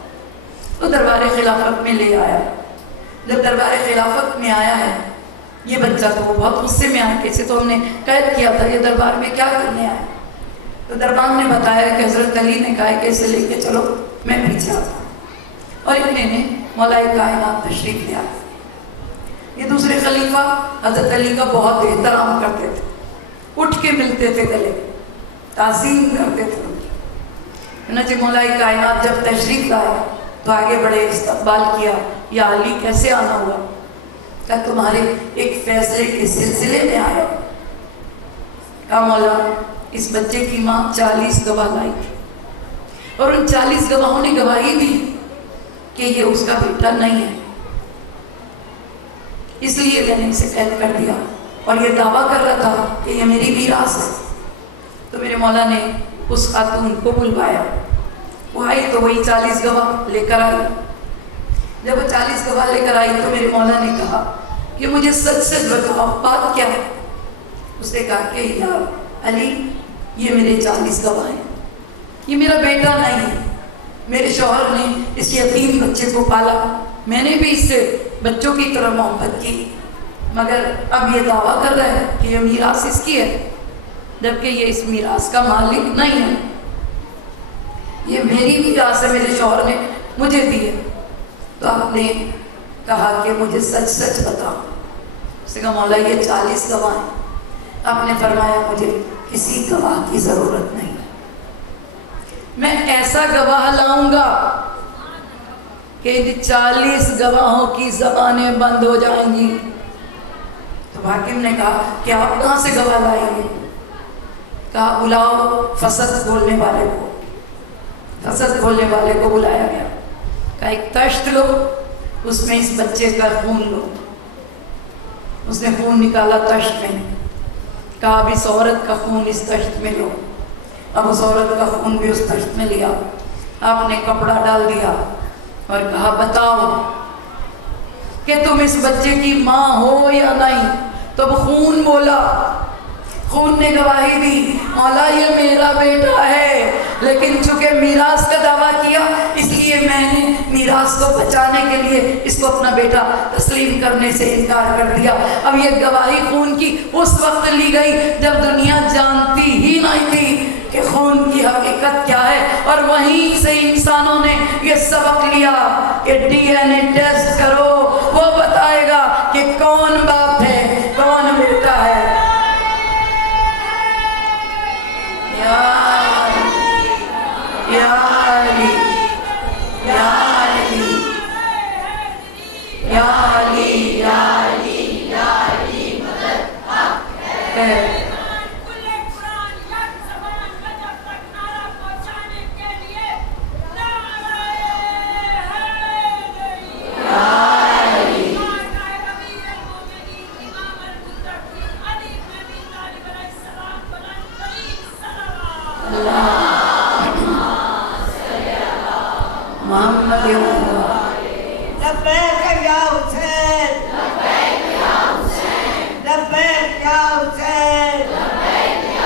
تو دربار خلافت میں لے آیا۔ جب دربار خلافت میں آیا ہے یہ بچہ تو بہت غصے میں آیا کہ اسے تو ہم نے قید کیا تھا، یہ دربار میں کیا کرنے آیا؟ تو دربان نے بتایا کہ حضرت علی نے کہا کہ اسے لے کے چلو، میں پیچھے آتا ہوں، اور اتنے نے مولا کائنات تشریف لیا۔ یہ دوسرے خلیفہ حضرت علی کا بہت احترام کرتے تھے، اٹھ کے ملتے تھے گلے، تعظیم کرتے تھے۔ چنانچہ مولا کائنات جب تشریف لایا تو آگے بڑے استقبال کیا، یا علی کیسے آنا ہوا؟ کہ تمہارے ایک فیصلے کے سلسلے میں آیا۔ کہا مولا اس بچے کی ماں 40 گواہ لائی تھی، اور ان 40 گواہوں نے گواہی دی کہ یہ اس کا بیٹا نہیں ہے، اس لیے میں نے اسے قید کر دیا، اور یہ دعویٰ کر رہا تھا کہ یہ میری میراث ہے۔ تو میرے مولا نے اس خاتون کو بلوایا، وہ آئی تو وہی 40 گواہ لے کر آئی۔ جب وہ 40 گواہ لے کر آئی تو میرے مولا نے کہا کہ مجھے سچ سچ بتاؤ بات کیا ہے؟ اس نے کہا کہ یا علی یہ میرے 40 گواہ ہیں، یہ میرا بیٹا نہیں ہے، میرے شوہر نے اس یتیم بچے کو پالا، میں نے بھی اس سے بچوں کی طرح محبت کی، مگر اب یہ دعویٰ کر رہا ہے کہ یہ میراث اس کی ہے، جبکہ یہ اس میراث کا مالک نہیں ہے، یہ میری میراث ہے، میرے شوہر نے مجھے دی ہے۔ تو آپ نے کہا کہ مجھے سچ سچ بتاؤ۔ اس نے کہا مولا یہ 40 گواہ ہیں۔ آپ نے فرمایا مجھے کسی گواہ کی ضرورت نہیں، میں ایسا گواہ لاؤں گا کہ 40 گواہوں کی زبانیں بند ہو جائیں گی۔ تو حاکم نے کہا کہ آپ کہاں سے گواہ لائیں گے؟ کہا بلاؤ فسد کھولنے والے کو۔ فسد کھولنے والے کو بلایا گیا، کہا ایک تشت لو، اس میں اس بچے کا خون لو۔ اس نے خون نکالا تشت میں، کہا اب اس عورت کا خون اس تشت میں لو۔ اب اس عورت کا خون بھی اس تشت میں لیا، آپ نے کپڑا ڈال دیا اور کہا بتاؤ کہ تم اس بچے کی ماں ہو یا نہیں؟ تو خون بولا، خون نے گواہی دی مولا یہ میرا بیٹا ہے، لیکن چونکہ میراث کا دعویٰ کیا اس لیے میں نے میراث کو بچانے کے لیے اس کو اپنا بیٹا تسلیم کرنے سے انکار کر دیا۔ اب یہ گواہی خون کی اس وقت لی گئی جب دنیا جانتی ہی نہیں تھی کہ خون کی حقیقت کیا ہے، اور وہیں سے انسانوں نے یہ سبق لیا کہ ڈی این اے ٹیسٹ کرو، وہ بتائے گا کہ کون باپ ہے کون بیٹا ہے۔ یا علی یا علی یا علی یا علی یا علی یا علی مدد حق ہے۔ لبیک یا حسین، لبیک یا حسین، لبیک یا حسین، لبیک یا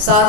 7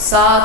7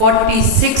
46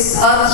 7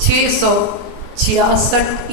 666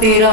13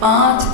5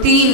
3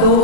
2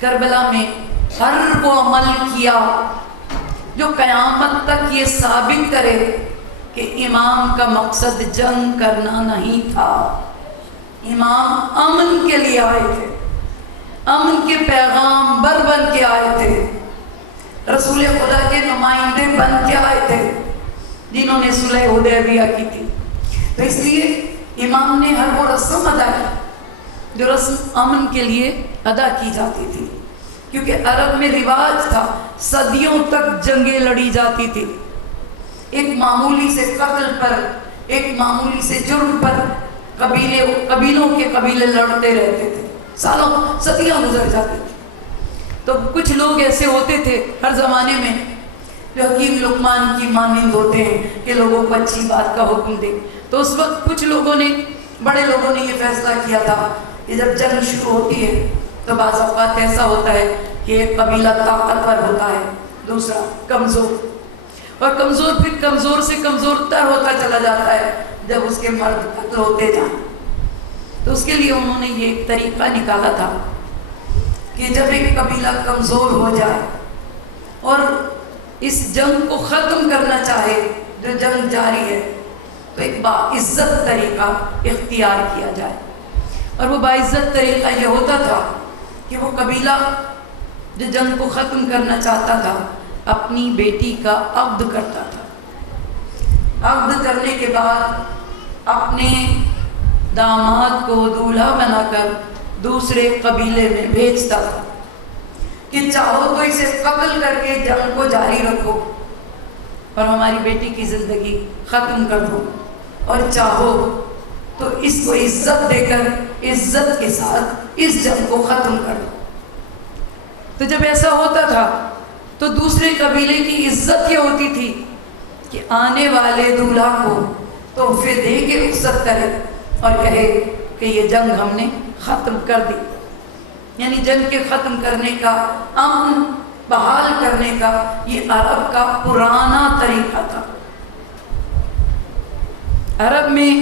کربلا میں ہر وہ عمل کیا جو قیامت تک یہ ثابت کرے کہ امام کا مقصد جنگ کرنا نہیں تھا. امام امن کے لیے آئے تھے، امن کے پیغام بن کے آئے تھے، رسول خدا کے نمائندے بن کے آئے تھے جنہوں نے صلح حدیبیہ کی تھی. تو اس لیے امام نے ہر وہ رسم ادا کی جو رسم امن کے لیے ادا کی جاتی تھی، کیونکہ عرب میں رواج تھا صدیوں تک جنگیں لڑی جاتی تھی. ایک معمولی سے قتل پر، ایک معمولی سے جرم پر قبیلوں کے قبیلے لڑتے رہتے تھے، سالوں صدیاں گزر جاتی تھی. تو کچھ لوگ ایسے ہوتے تھے ہر زمانے میں جو حکیم لقمان کی مانند ہوتے ہیں کہ لوگوں کو اچھی بات کا حکم دے. تو اس وقت کچھ لوگوں نے، بڑے لوگوں نے یہ فیصلہ کیا تھا کہ جب جنگ شروع ہوتی ہے تو بعض اوقات ایسا ہوتا ہے کہ ایک قبیلہ طاقتور ہوتا ہے، دوسرا کمزور، اور کمزور پھر کمزور سے کمزور تر ہوتا چلا جاتا ہے جب اس کے مرد قتل ہوتے جائیں. تو اس کے لیے انہوں نے یہ ایک طریقہ نکالا تھا کہ جب ایک قبیلہ کمزور ہو جائے اور اس جنگ کو ختم کرنا چاہے، جو جنگ جاری ہے، تو ایک باعزت طریقہ اختیار کیا جائے. اور وہ باعزت طریقہ یہ ہوتا تھا کہ وہ قبیلہ جو جنگ کو ختم کرنا چاہتا تھا اپنی بیٹی کا عقد کرتا تھا. عقد کرنے کے بعد اپنے داماد کو دولہا بنا کر دوسرے قبیلے میں بھیجتا تھا کہ چاہو تو اسے قتل کر کے جنگ کو جاری رکھو اور ہماری بیٹی کی زندگی ختم کر دو، اور چاہو تو اس کو عزت دے کر عزت کے ساتھ اس جنگ کو ختم کر دو. تو جب ایسا ہوتا تھا تو دوسرے قبیلے کی عزت یہ ہوتی تھی کہ آنے والے دولہا کو تحفے دے کے رخصت کرے اور کہے کہ یہ جنگ ہم نے ختم کر دی. یعنی جنگ کے ختم کرنے کا، امن بحال کرنے کا یہ عرب کا پرانا طریقہ تھا. عرب میں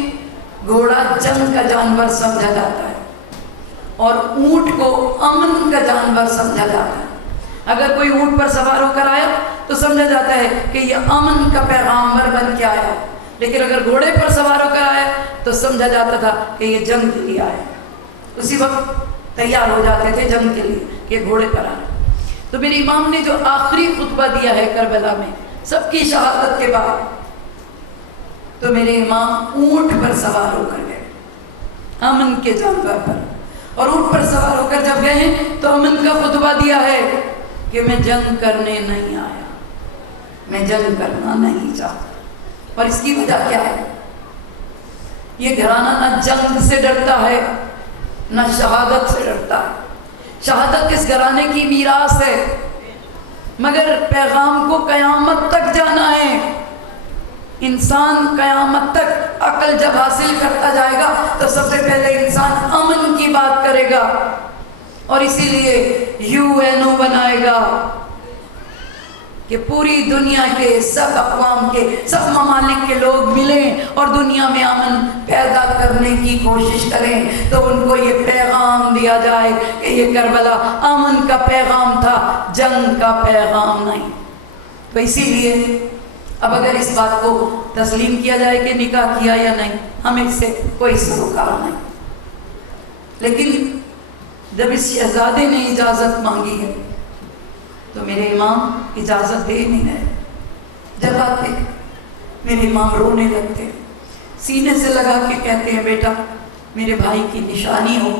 گھوڑا جنگ کا جانور سمجھا جاتا ہے اور اونٹ کو امن کا جانور سمجھا جاتا ہے. اگر کوئی اونٹ پر سوار ہو کر آیا تو سمجھا جاتا ہے کہ یہ امن کا پیغامبر بن کے آیا، لیکن اگر گھوڑے پر سوار ہو کر آیا تو سمجھا جاتا تھا کہ یہ جنگ کے لیے آیا. اسی وقت تیار ہو جاتے تھے جنگ کے لیے کہ گھوڑے پر آئے. تو میرے امام نے جو آخری خطبہ دیا ہے کربلا میں سب کی شہادت کے بعد، تو میرے امام اونٹ پر سوار ہو کر گئے، امن کے جانور پر. اور اونٹ پر سوار ہو کر جب گئے ہیں تو امن کا خطبہ دیا ہے کہ میں جنگ کرنے نہیں آیا، میں جنگ کرنا نہیں چاہتا. اور اس کی وجہ کیا ہے؟ یہ گھرانہ نہ جنگ سے ڈرتا ہے نہ شہادت سے ڈرتا ہے. شہادت اس گھرانے کی میراث ہے، مگر پیغام کو قیامت تک جانا ہے. انسان قیامت تک عقل جب حاصل کرتا جائے گا تو سب سے پہلے انسان امن کی بات کرے گا، اور اسی لیے UN بنائے گا کہ پوری دنیا کے سب اقوام کے، سب ممالک کے لوگ ملیں اور دنیا میں امن پیدا کرنے کی کوشش کریں. تو ان کو یہ پیغام دیا جائے کہ یہ کربلا امن کا پیغام تھا، جنگ کا پیغام نہیں. تو اسی لیے اب اگر اس بات کو تسلیم کیا جائے کہ نکاح کیا یا نہیں، ہمیں اس سے کوئی سروکار نہیں. لیکن جب اس شہزادے نے اجازت مانگی ہے تو میرے امام اجازت دے نہیں رہے. جب آتے میرے امام رونے لگتے، سینے سے لگا کے کہتے ہیں بیٹا میرے بھائی کی نشانی ہو،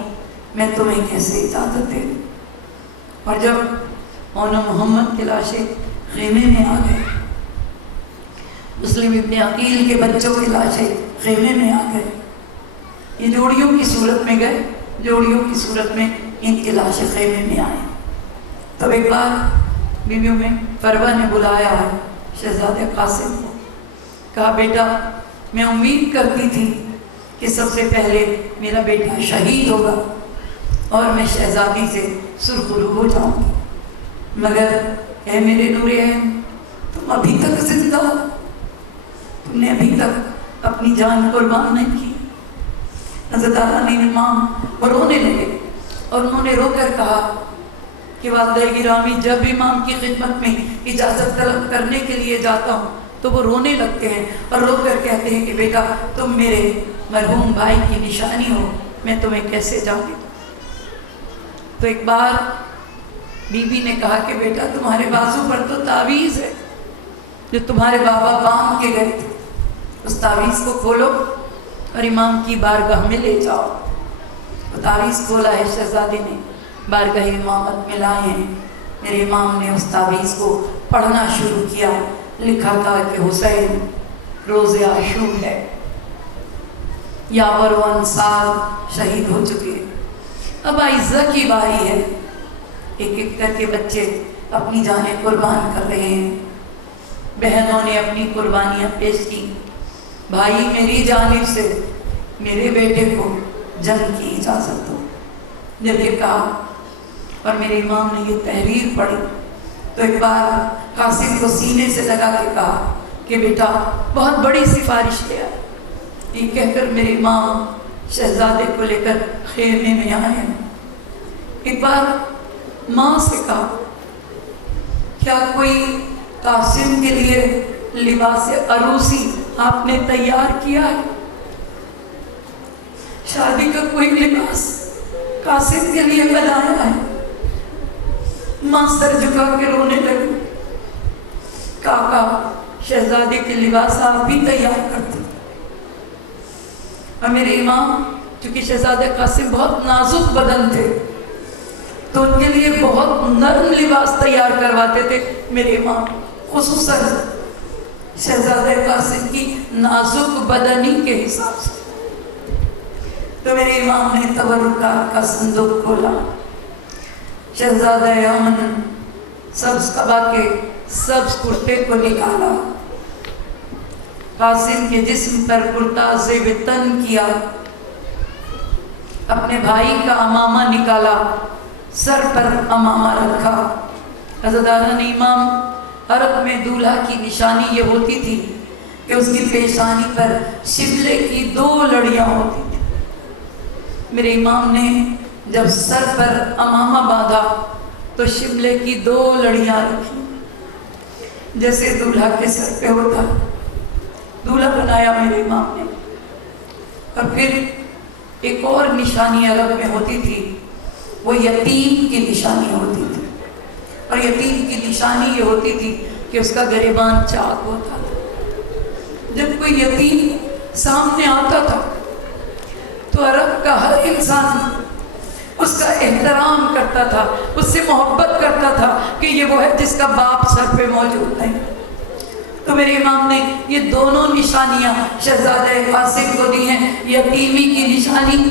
میں تمہیں کیسے اجازت دے دوں. اور جب مولانا محمد کی لاشیں خیمے میں آ گئے، مسلم ابن عقیل کے بچوں کی لاشیں خیمے میں آ گئے، یہ جوڑیوں کی صورت میں گئے، جوڑیوں کی صورت میں ان کی لاشیں خیمے میں آئیں. تب ایک بار بیویوں میں فروا نے بلایا ہے شہزادے قاسم کو، کہا بیٹا میں امید کرتی تھی کہ سب سے پہلے میرا بیٹا شہید ہوگا اور میں شہزادی سے سرخرو ہو جاؤں گی، مگر اے میرے نور عین تم ابھی تک زندہ ہو، تم نے ابھی تک اپنی جان قربان نہیں کی. حضرت اعلیٰ نے امام رونے لگے اور انہوں نے رو کر کہا کہ والدہ گرامی جب امام کی خدمت میں اجازت طلب کرنے کے لیے جاتا ہوں تو وہ رونے لگتے ہیں اور رو کر کہتے ہیں کہ بیٹا تم میرے مرحوم بھائی کی نشانی ہو، میں تمہیں کیسے جاؤں گی۔ تو ایک بار بی بی نے کہا کہ بیٹا تمہارے بازو پر تو تعویذ ہے جو تمہارے بابا باندھ کے گئے تھے، اس تعویذ کو کھولو اور امام کی بارگاہ میں لے جاؤ۔ وہ تعویذ کھولا ہے شہزادے نے، بارگاہ امامت میں لائے ہیں، میرے امام نے اس تعویذ کو پڑھنا شروع کیا۔ لکھا تھا کہ حسین روز عاشور ہے، یاور و انصار شہید ہو چکے ہیں، اب عائزہ کی باری ہے۔ ایک ایک کر کے بچے اپنی جانیں قربان کر رہے ہیں، بہنوں نے اپنی قربانیاں پیش کی۔ بھائی میری جانب سے میرے بیٹے کو جنگ کی اجازت دو، جب یہ کہا اور میرے امام نے یہ تحریر پڑھی تو ایک بار قاسم کو سینے سے لگا کے کہا کہ بیٹا بہت بڑی سفارش کیا۔ یہ کہہ کر میرے امام شہزادے کو لے کر خیمے میں آئے ہیں۔ ایک بار ماں سے کہا کیا کوئی قاسم کے لیے لباس عروسی آپ نے تیار کیا ہے؟ شادی کا کوئی لباس قاسم کے لیے بنایا ہے؟ ماں سر جھکا کے رونے لگی۔ کاکا شہزادے کے لباس آپ بھی تیار کرتے، اور میرے امام چونکہ شہزادہ قاسم بہت نازک بدن تھے تو ان کے لیے بہت نرم لباس تیار کرواتے تھے میرے امام، خصوصاً شہزادہ قاسم کی نازک بدنی کے حساب سے۔ تو میرے امام نے تبرکات کا صندوق کھولا، شہزادہ امن سبز قبا کے سبز کرتے کو نکالا، قاسم کے جسم پر کرتا زیب تن کیا، اپنے بھائی کا امامہ نکالا، سر پر امامہ رکھا۔ عزاداران امام عرب میں دولہا کی نشانی یہ ہوتی تھی کہ اس کی پیشانی پر شبلے کی 2 لڑیاں ہوتی تھی۔ میرے امام نے جب سر پر امامہ باندھا تو شبلے کی 2 لڑیاں رکھی جیسے دولہا کے سر پہ ہوتا، دولہا بنایا میرے امام نے۔ اور پھر ایک اور نشانی عرب میں ہوتی تھی، وہ یتیم کی نشانی ہوتی تھی، اور یتیم کی نشانی یہ ہوتی تھی کہ اس کا گریبان چاک ہوتا تھا۔ جب کوئی یتیم سامنے آتا تھا تو عرب کا ہر انسان اس کا احترام کرتا تھا، اس سے محبت کرتا تھا کہ یہ وہ ہے جس کا باپ سر پہ موجود ہے۔ تو میرے امام نے یہ دونوں نشانیاں شہزادہ قاسم کو دی ہیں، یتیمی کی نشانی،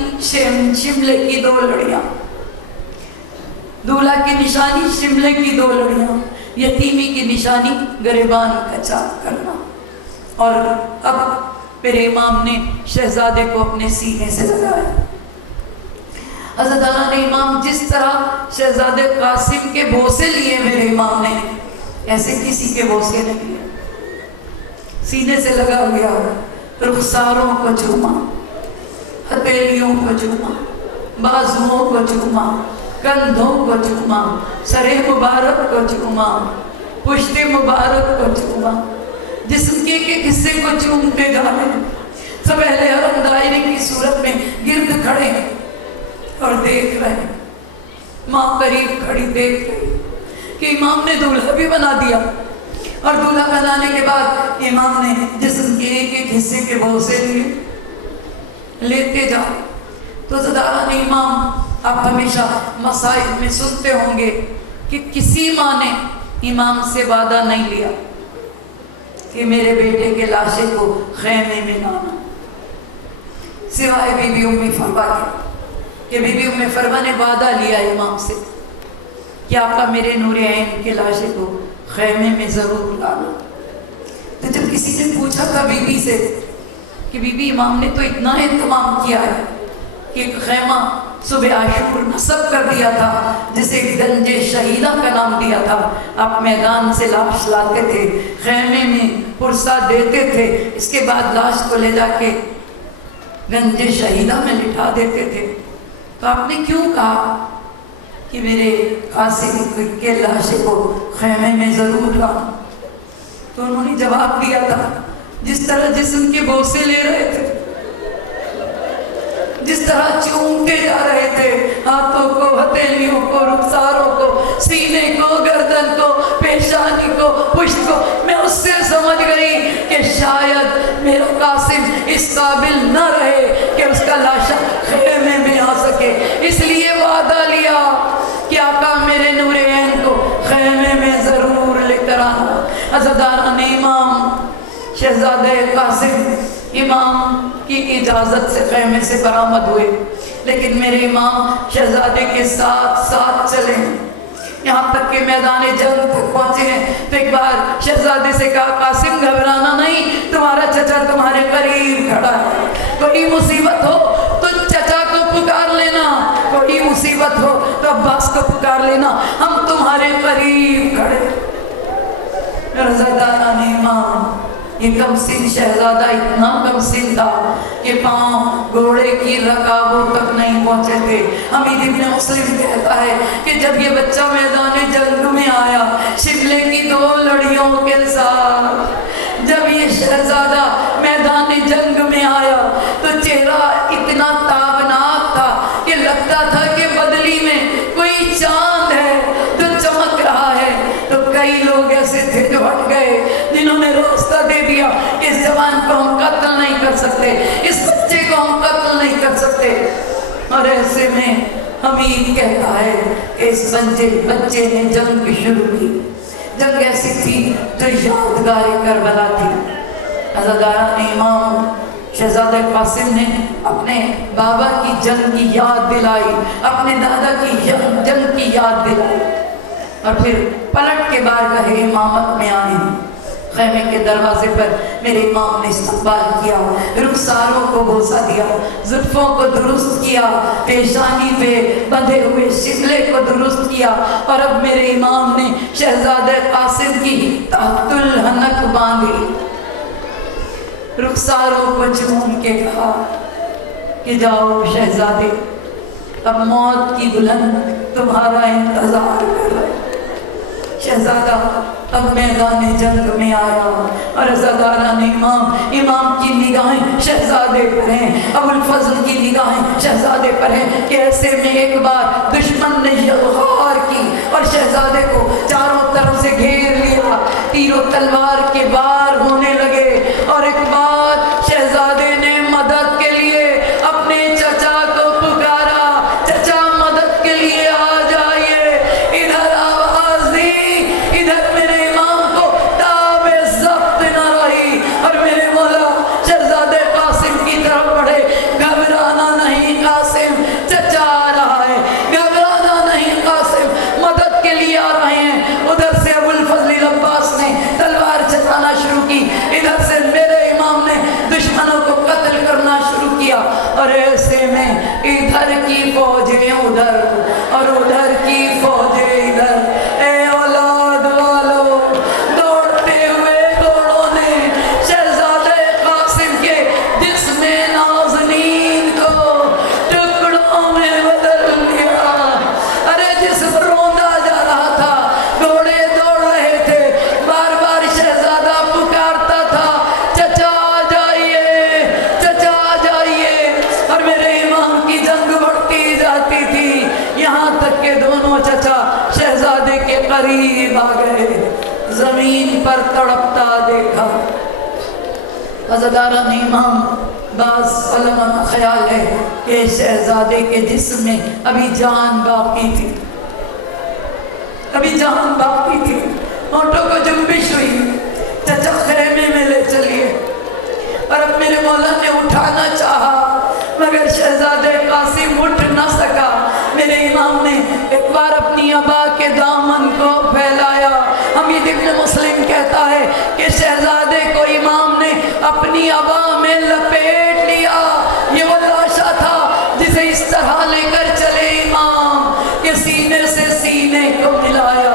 شملے کی 2 لڑیاں، دولہا کی نشانی شملے کی 2 لڑیاں، یتیمی کی نشانی گریبان کا چاک کرنا۔ اور اب میرے امام نے شہزادے کو اپنے سینے سے لگایا۔ حضرت امام جس طرح شہزادے قاسم کے بوسے لیے میرے امام نے، ایسے کسی کے بوسے نہیں لیے، سینے سے لگا گیا، رخساروں کو چوما، ہتھیلیوں کو چوما، بازوؤں کو چوما، کندھوں کو چوما، سر مبارک کو چوما، پشت مبارک کو چوما، جسم کے ایک حصے کو چومتے جا رہے ہیں۔ سب اہل حرم دائرے کی صورت میں گرد کھڑے ہیں اور دیکھ رہے ہیں، ماں قریب کھڑی دیکھ رہی کہ امام نے دولہا بھی بنا دیا، اور دولہا بنانے کے بعد امام نے جسم کے ایک ایک حصے کے بوسے لیے، لیتے جا رہے۔ تو زداران امام آپ ہمیشہ مسائل میں سنتے ہوں گے کہ کسی ماں نے امام سے وعدہ نہیں لیا کہ میرے بیٹے کے لاشے کو خیمے میں نہ آنا، سوائے بی بی ام فروا کے، کہ بی بی ام فروا نے وعدہ لیا امام سے کہ آقا میرے نور عین کے لاشے کو خیمے میں ضرور لانا۔ تو جب کسی نے پوچھا تھا بی بی سے کہ بی بی امام نے تو اتنا اہتمام کیا ہے کہ ایک خیمہ صبح عاشور نصب کر دیا تھا جسے گنج شہیدہ کا نام دیا تھا، آپ میدان سے لاش لاتے تھے، خیمے میں پرسہ دیتے تھے، اس کے بعد لاش کو لے جا کے گنج شہیدہ میں لٹا دیتے تھے۔ تو آپ نے کیوں کہا کہ میرے قاسم کے لاشے کو خیمے میں ضرور لاؤں. تو انہوں نے جواب دیا تھا جس طرح جسم کے بوسے لے رہے تھے، جس طرح چومتے جا رہے تھے، ہاتھوں کو، ہتھیلیوں کو، رخساروں کو، سینے کو، گردن کو، پیشانی کو، پشت کو. میں اس سے سمجھ گئی کہ شاید میرا قاسم اس قابل نہ رہے کہ اس کا لاشا خیمے میں آ سکے. اس لیے وعدہ لیا کہ آقا میرے نور عین کو خیمے میں ضرور لے کر آنا. عزاداران امام شہزادہ قاسم امام کی اجازت سے خیمے سے برآمد ہوئے، لیکن میرے امام شہزادے کے ساتھ ساتھ چلے یہاں تک کہ میدان جنگ تک پہنچے ہیں. تو ایک بار شہزادے سے کہا قاسم گھبرانا نہیں، تمہارا چچا تمہارے قریب کھڑا ہے، کوئی مصیبت ہو تو چچا کو پکار لینا، کوئی مصیبت ہو تو عباس کو پکار لینا، ہم تمہارے قریب کھڑے. رضاداران امام یہ کم سن شہزادہ اتنا کم سن تھا کہ پاؤں گھوڑے کی رکابوں تک نہیں پہنچے تھے. حمید ابن مسلم کہتا ہے کہ جب یہ بچہ میدان جنگ میں آیا شملے کی 2 لڑیوں کے ساتھ، جب یہ شہزادہ میدان جنگ میں آیا تو چہرہ اتنا تابناک تھا کہ لگتا تھا کہ بدلی میں کوئی چاند ہے جو چمک رہا ہے. تو کئی لوگ ایسے تھے جو ہٹ گئے، جنہوں نے راستہ دے دیا کہ اس جوان کو ہم قتل نہیں کر سکتے، اس بچے کو ہم قتل نہیں کر سکتے. اور ایسے میں حمید کہتا ہے کہ اس بچے نے جنگ شروع کی. جنگ ایسی تھی جو یادگار کربلا تھی. عزاداران امام شہزادہ قاسم نے اپنے بابا کی جنگ کی یاد دلائی، اپنے دادا کی جنگ کی یاد دلائی، اور پھر پلٹ کے بارگاہ امامت میں آئے. خیمے کے دروازے پر میرے امام نے استقبال کیا، رخساروں کو بوسہ دیا، زلفوں کو درست کیا، پیشانی پہ بندھے ہوئے شملے کو درست کیا. اور اب میرے امام نے شہزادہ قاسم کی تحت الحنک باندھی، رخساروں کو چوم کے کہا کہ جاؤ شہزادے، اب موت کی دلہن تمہارا انتظار کر رہے. شہزادہ اب میدان جنگ میں آیا اور عزاداران امام کی نگاہیں شہزادے پر ہیں، ابو الفضل کی نگاہیں شہزادے پر ہیں کہ ایسے میں ایک بار دشمن نے یلغار کی اور شہزادے کو چاروں طرف سے گھیر لیا. تیر و تلوار کے وار ہونے لگے اور ایک بار شہزادے نے مدد کے لیے اپنے چچا کو پکارا، چچا مدد کے لیے آ جائیے. ادھر آواز دی، ادھر میرے امام کو تاب ضبط نہ رہی اور میرے مولا شہزادے قاسم کی طرف بڑھے. گھبرانا نہیں قاسم، چچا آ رہا ہے، گھبرانا نہیں قاسم، مدد کے لیے آ رہے ہیں. ادھر سے ابو الفضل عباس نے تلوار چلانا شروع کی، ادھر سے میرے امام نے دشمنوں کو قتل کرنا شروع کیا. اور ایسے میں ادھر کی فوجیں ادھر اور ادھر کی فوجیں ادھر. اے اولاد والو، دوڑتے ہوئے گھوڑوں نے شہزادہ قاسم کے جسم نازنین کو ٹکڑوں میں بدل لیا. ارے جسم روندا جا رہا تھا، گھوڑے دوڑ رہے تھے، بار بار شہزادہ پکارتا تھا چچا آ جائیے، چچا آ جائیے. اور میرے امام کی جنگ بڑھتی جاتی تھی، یہاں تک کہ دونوں چچا شہزادے کے قریب آ گئے. زمین پر تڑپتا دیکھا. عزاداران امام بعض علماء کا خیال ہے کہ شہزادے کے جسم میں ابھی جان باقی تھی، ابھی جان باقی تھی. ہونٹوں کو جنبش ہوئی، چچا خیمے میں لے چلیے. اور اب میرے مولا نے اٹھانا چاہا مگر شہزادہ قاسم اٹھ نہ سکا. میرے امام نے ایک بار اپنی ابا کے دامن کو پھیلایا. حمید ابن مسلم کہتا ہے کہ شہزادے کو امام نے اپنی ابا میں لپیٹ لیا. یہ وہ لاشا تھا جسے اس طرح لے کر چلے امام کہ سینے سے سینے کو ملایا.